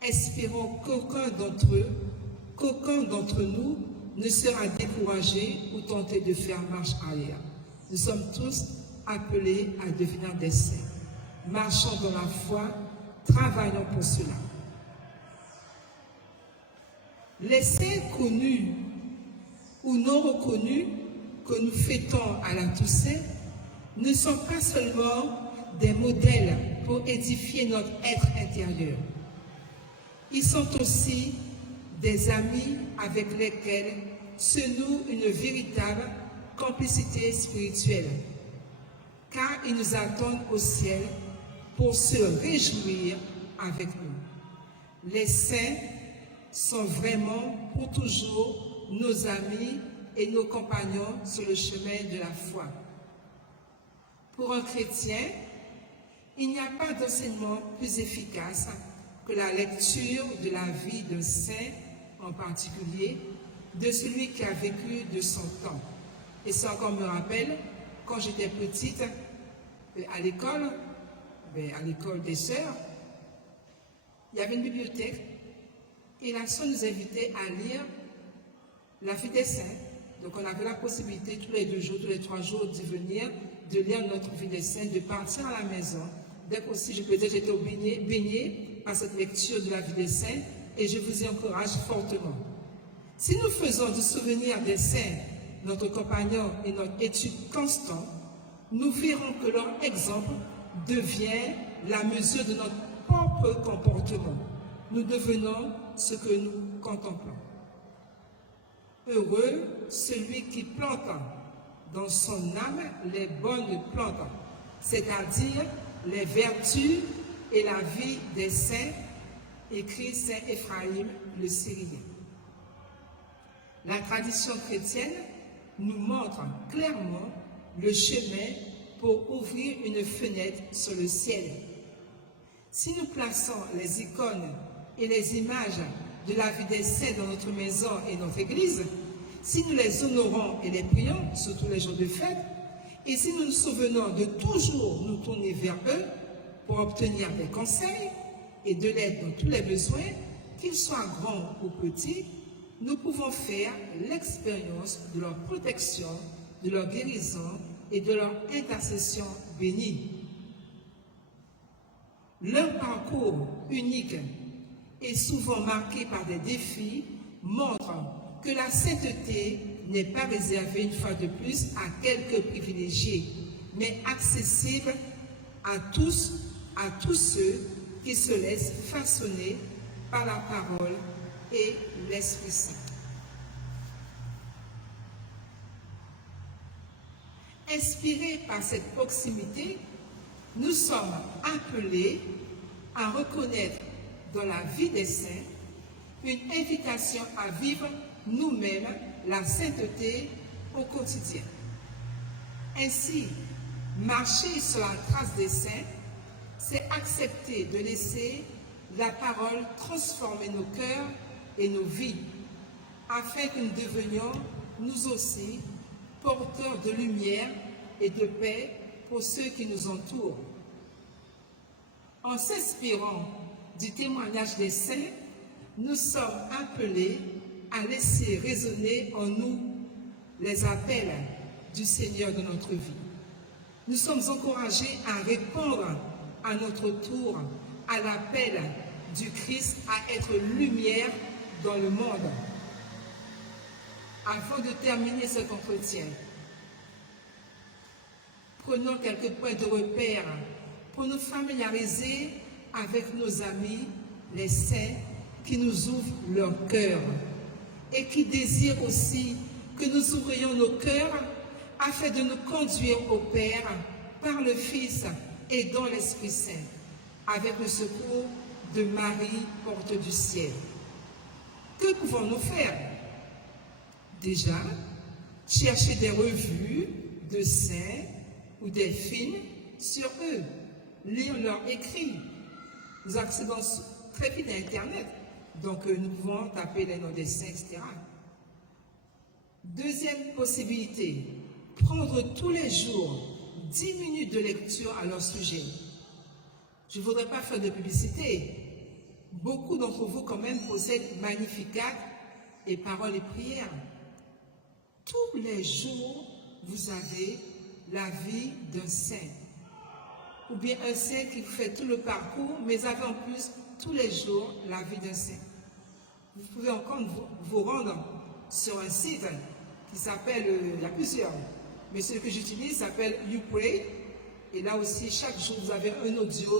Espérons qu'aucun d'entre nous ne sera découragé ou tenté de faire marche arrière. Nous sommes tous appelés à devenir des saints. Marchons dans la foi, travaillons pour cela. Les saints connus ou non reconnus que nous fêtons à la Toussaint ne sont pas seulement des modèles pour édifier notre être intérieur. Ils sont aussi des amis avec lesquels se noue une véritable complicité spirituelle, car ils nous attendent au ciel pour se réjouir avec nous. Les saints sont vraiment pour toujours nos amis et nos compagnons sur le chemin de la foi. Pour un chrétien, il n'y a pas d'enseignement plus efficace que la lecture de la vie d'un saint en particulier, de celui qui a vécu de son temps. Et ça encore me rappelle, quand j'étais petite, à l'école des sœurs, il y avait une bibliothèque et la sœur nous invitait à lire la vie des saints. Donc on avait la possibilité tous les 2 jours, tous les 3 jours d'y venir, de lire notre vie des saints, de partir à la maison. Dès qu'aussi je peux dire j'étais baignée par cette lecture de la vie des saints et je vous y encourage fortement. Si nous faisons du souvenir des saints notre compagnon et notre étude constante, nous verrons que leur exemple devient la mesure de notre propre comportement. Nous devenons ce que nous contemplons. Heureux celui qui plante dans son âme les bonnes plantes, c'est-à-dire les vertus et la vie des saints, écrit saint Ephraïm le Syrien. La tradition chrétienne nous montre clairement le chemin pour ouvrir une fenêtre sur le ciel. Si nous plaçons les icônes et les images de la vie des saints dans notre maison et notre église, si nous les honorons et les prions, surtout les jours de fête, et si nous nous souvenons de toujours nous tourner vers eux pour obtenir des conseils et de l'aide dans tous les besoins, qu'ils soient grands ou petits, nous pouvons faire l'expérience de leur protection, de leur guérison et de leur intercession bénie. Leur parcours unique et souvent marqué par des défis montre que la sainteté n'est pas réservée une fois de plus à quelques privilégiés, mais accessible à tous ceux qui se laissent façonner par la parole et l'Esprit Saint. Inspirés par cette proximité, nous sommes appelés à reconnaître dans la vie des saints une invitation à vivre nous-mêmes la sainteté au quotidien. Ainsi, marcher sur la trace des saints, c'est accepter de laisser la parole transformer nos cœurs et nos vies, afin que nous devenions, nous aussi, porteurs de lumière et de paix pour ceux qui nous entourent. En s'inspirant du témoignage des saints, nous sommes appelés à laisser résonner en nous les appels du Seigneur de notre vie. Nous sommes encouragés à répondre à notre tour à l'appel du Christ à être lumière dans le monde. Avant de terminer cet entretien, prenons quelques points de repère pour nous familiariser avec nos amis, les saints, qui nous ouvrent leur cœur et qui désirent aussi que nous ouvrions nos cœurs afin de nous conduire au Père par le Fils et dans l'Esprit Saint, avec le secours de Marie, porte du ciel. Que pouvons-nous faire? Déjà, chercher des revues de saints ou des films sur eux, lire leurs écrits. Nous accédons très vite à Internet, donc nous pouvons taper les noms des saints, etc. Deuxième possibilité, prendre tous les jours 10 minutes de lecture à leur sujet. Je ne voudrais pas faire de publicité. Beaucoup d'entre vous quand même possèdent Magnificat et Paroles et Prières. Tous les jours, vous avez la vie d'un saint. Ou bien un saint qui fait tout le parcours, mais avez en plus tous les jours la vie d'un saint. Vous pouvez encore vous rendre sur un site qui s'appelle, il y a plusieurs, mais celui que j'utilise s'appelle YouPray. Et là aussi, chaque jour, vous avez un audio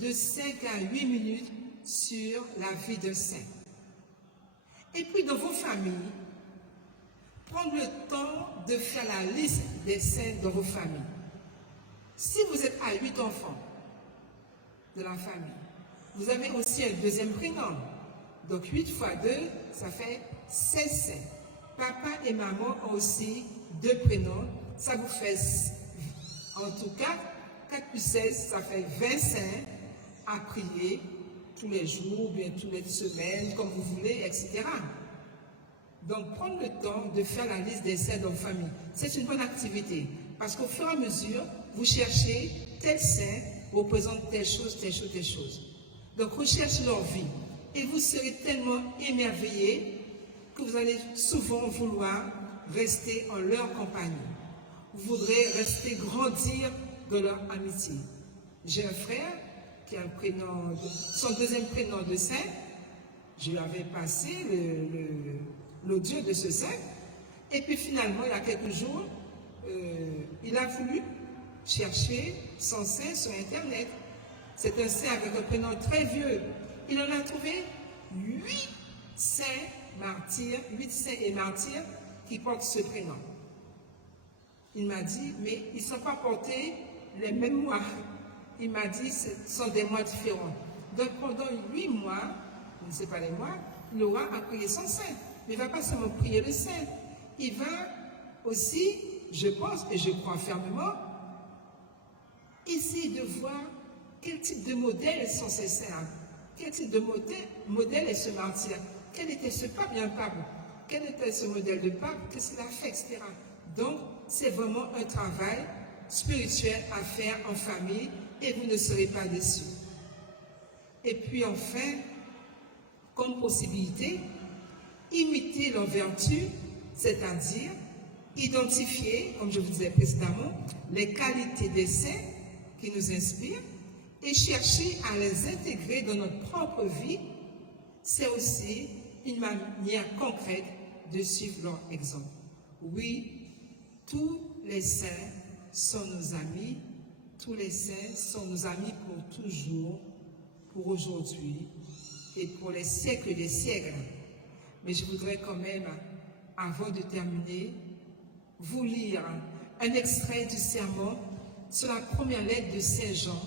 de 5 à 8 minutes sur la vie d'un saint. Et puis, dans vos familles, prendre le temps de faire la liste des saints dans vos familles. Si vous êtes à 8 enfants de la famille, vous avez aussi un deuxième prénom. Donc 8 fois 2, ça fait 16 saints. Papa et maman ont aussi 2 prénoms. Ça vous fait, en tout cas, 4 plus 16, ça fait 20 saints à prier tous les jours, bien toutes les semaines, comme vous voulez, etc. Donc, prendre le temps de faire la liste des saints dans vos familles, c'est une bonne activité. Parce qu'au fur et à mesure, vous cherchez tel saint représente telle chose, telle chose, telle chose. Donc, recherchez leur vie. Et vous serez tellement émerveillés que vous allez souvent vouloir rester en leur compagnie. Vous voudrez rester grandir dans leur amitié. J'ai un frère qui a un prénom, son deuxième prénom de saint. Je lui avais passé l'audio de ce saint. Et puis finalement, il y a quelques jours, il a voulu chercher son saint sur Internet. C'est un saint avec un prénom très vieux. Il en a trouvé 8 saints martyrs, 8 saints et martyrs qui portent ce prénom. Il m'a dit, mais ils ne sont pas portés les mêmes mois. Il m'a dit, ce sont des mois différents. Donc pendant 8 mois, je ne sais pas les mois, il aura à prier son saint. Mais il ne va pas seulement prier le saint. Il va aussi, je pense et je crois fermement, essayer de voir quel type de modèle sont ces saints. Quel type de modèle est ce martyr? Quel était ce pape? Bien pape. Quel était ce modèle de pape? Qu'est-ce qu'il a fait, etc. Donc, c'est vraiment un travail spirituel à faire en famille et vous ne serez pas déçus. Et puis enfin, comme possibilité, imiter leurs vertus, c'est-à-dire identifier, comme je vous disais précédemment, les qualités des saints qui nous inspirent et chercher à les intégrer dans notre propre vie, c'est aussi une manière concrète de suivre leur exemple. Oui, tous les saints sont nos amis, tous les saints sont nos amis pour toujours, pour aujourd'hui et pour les siècles des siècles. Mais je voudrais quand même, avant de terminer, vous lire un extrait du sermon sur la première lettre de Saint Jean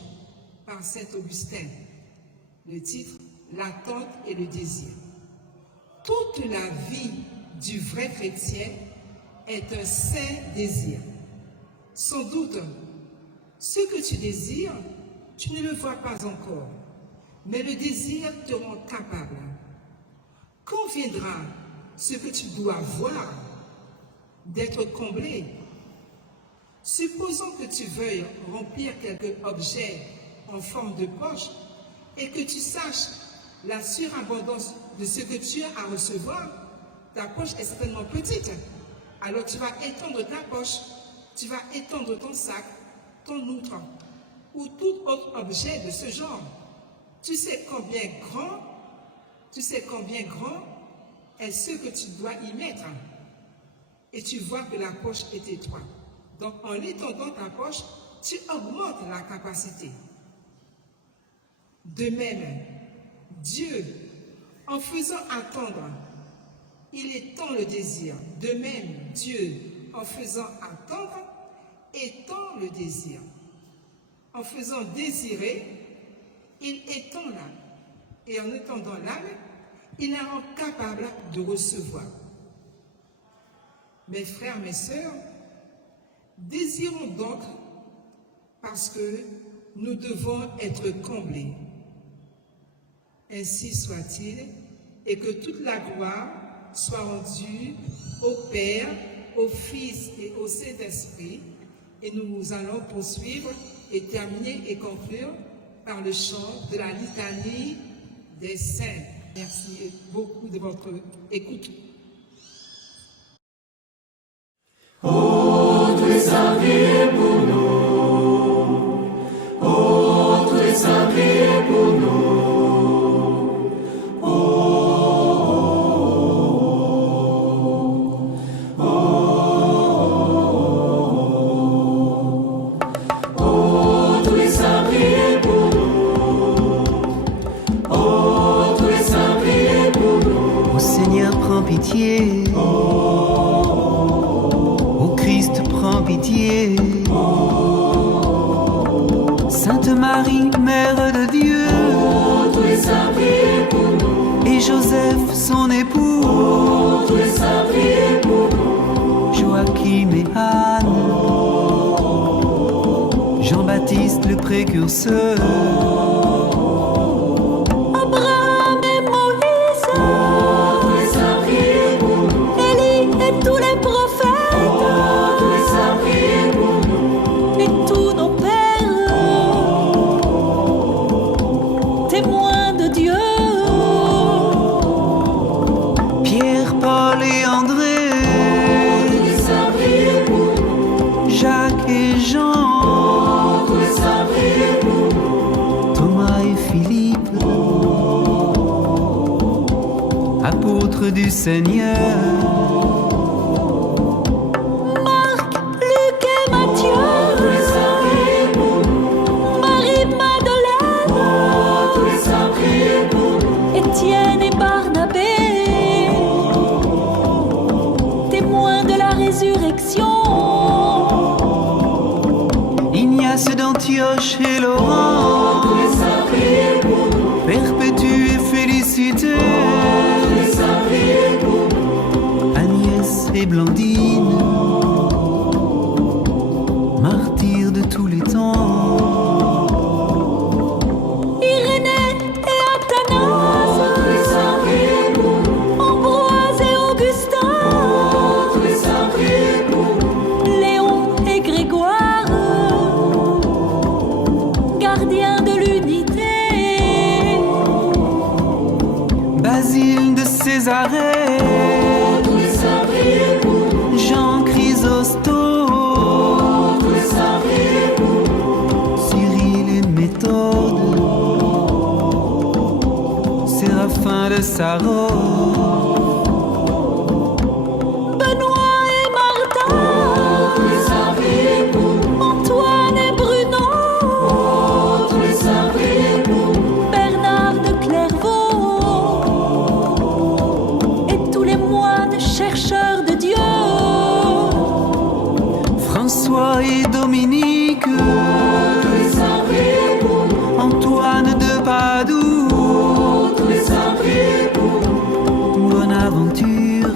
par Saint Augustin. Le titre, l'attente et le désir. Toute la vie du vrai chrétien est un saint désir. Sans doute, ce que tu désires, tu ne le vois pas encore, mais le désir te rend capable. Quand viendra ce que tu dois voir, d'être comblé? Supposons que tu veuilles remplir quelque objet en forme de poche et que tu saches la surabondance de ce que tu as à recevoir. Ta poche est certainement petite. Alors tu vas étendre ta poche, tu vas étendre ton sac, ton outre ou tout autre objet de ce genre. Tu sais combien grand est ce que tu dois y mettre. Et tu vois que la poche est étroite. Donc, en étendant ta poche, tu augmentes la capacité. De même, Dieu, en faisant attendre, il étend le désir. De même, Dieu, en faisant attendre, étend le désir. En faisant désirer, il étend l'âme. Et en étendant l'âme, il la rend capable de recevoir. Mes frères, mes sœurs, désirons donc parce que nous devons être comblés. Ainsi soit-il, et que toute la gloire soit rendue au Père, au Fils et au Saint-Esprit. Et nous allons poursuivre et terminer et conclure par le chant de la litanie des saints. Merci beaucoup de votre écoute. Ô, tu es sa vie pour nous. Ô, tu es sa vie pour nous. Ô, tu es sa vie pour nous. Ô, tu es sa vie pour nous. Ô Seigneur, prends pitié. Christ, prends pitié. Sainte Marie, Mère de Dieu, et Joseph, son époux, Joachim et Anne, Jean-Baptiste le précurseur, Abraham et Moïse, Élie et tous les prophètes, et tous nos pères, témoins de Dieu, Pierre, Paul et André, Jacques et Jean, Thomas et Philippe, apôtres du Seigneur, Étienne et Barnabé, témoins de la résurrection, Ignace d'Antioche et Laurent, Perpétue et Félicité, Agnès et Blandine, martyrs de tous les temps, Basile de Césarée, parfum de sa robe. Benoît et Martin, Offrez un prier pour nous, Antoine et Bruno, offrez un prier pour nous, Bernard de Clairvaux et tous les moines chercheurs de Dieu. François et Dominique, offrez un prier pour nous, Antoine de Padoue, offrez un prier pour nous, Bonaventure,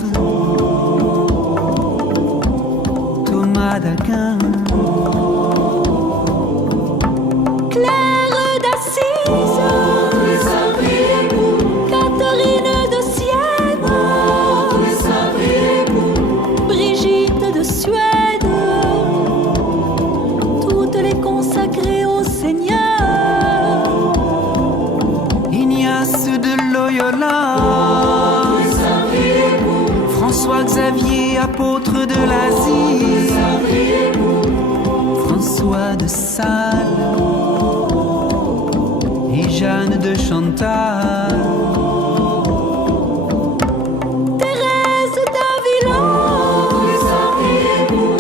Thomas d'Aquin, Claire d'Assise, offrez un prier pour nous, Catherine de Sienne, offrez un prier pour nous, Brigitte de Suède, toutes les consacrées au Seigneur. Ignace de Loyola, offrez un prier pour nous, François Xavier, apôtre de l'Asie, un prier pour nous, François de Sales et Jeanne de Chantal. Thérèse d'Avila offrez un prier pour nous,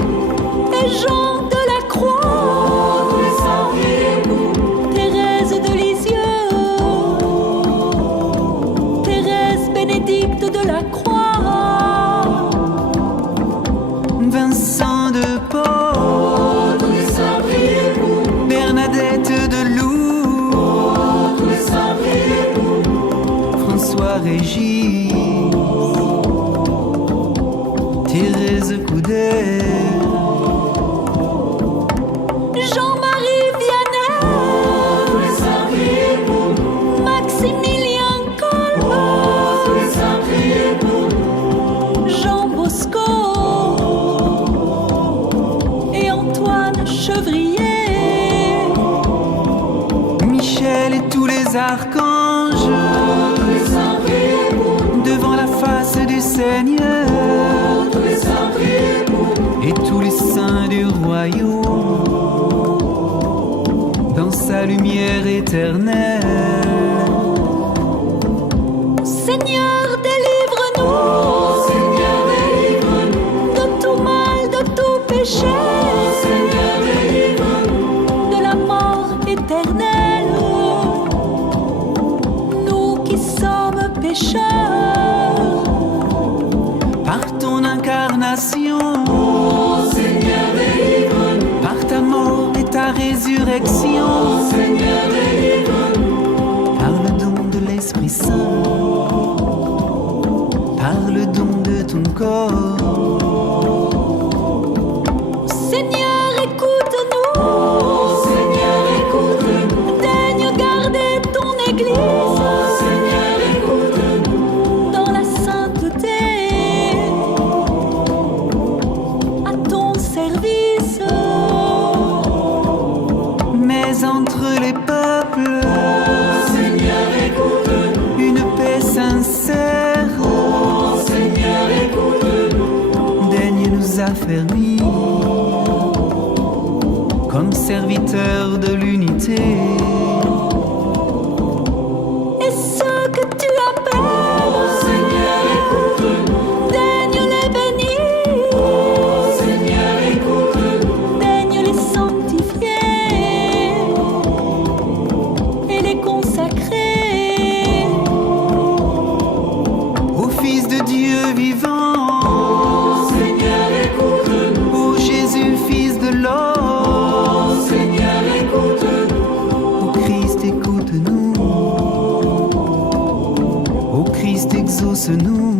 et Jean de la Croix, offrez un prier pour nous, Thérèse de Lisieux, Thérèse Bénédicte de la Croix, Vincent de Paul, offrez un prier pour nous, Bernadette de Lourdes, offrez un prier pour nous, François Régis, Thérèse Coudet, Jean-Marie Vianney, offrez un prier pour nous, Maximilien Kolb, offrez un prier pour nous, Jean Bosco et Antoine Chevrier, Michel et tous les archanges, offrez un prier pour nous, devant la face du Seigneur, offrez un prier pour nous, et tous les saints du royaume, dans sa lumière éternelle. Seigneur, délivre-nous Seigneur, délivre-nous, de tout mal, de tout péché, Seigneur, délivre-nous, de la mort éternelle, nous qui sommes pécheurs. Par ton incarnation, Seigneur, délivre-nous, par ta mort et ta résurrection, Seigneur, délivre-nous, par le don de l'Esprit Saint, par le don de ton corps, Seigneur, écoute-nous, Seigneur, écoute-nous, daigne garder ton Église Seigneur, écoute-nous, dans la sainteté, à ton service. mais entre les peuples, Seigneur, écoute-nous, une paix sincère, Seigneur, écoute-nous, daigne nous affermir comme serviteurs de l'unité. Et ceux que tu appelles, Seigneur, écoute-nous, daigne les bénir, Seigneur, écoute-nous, daigne les sanctifier et les consacrer Ô Fils de Dieu vivant, Seigneur, écoute-nous, ô Jésus, Fils de l'homme, Seigneur, écoute-nous, ô Christ, écoute-nous, ô Christ, exauce-nous.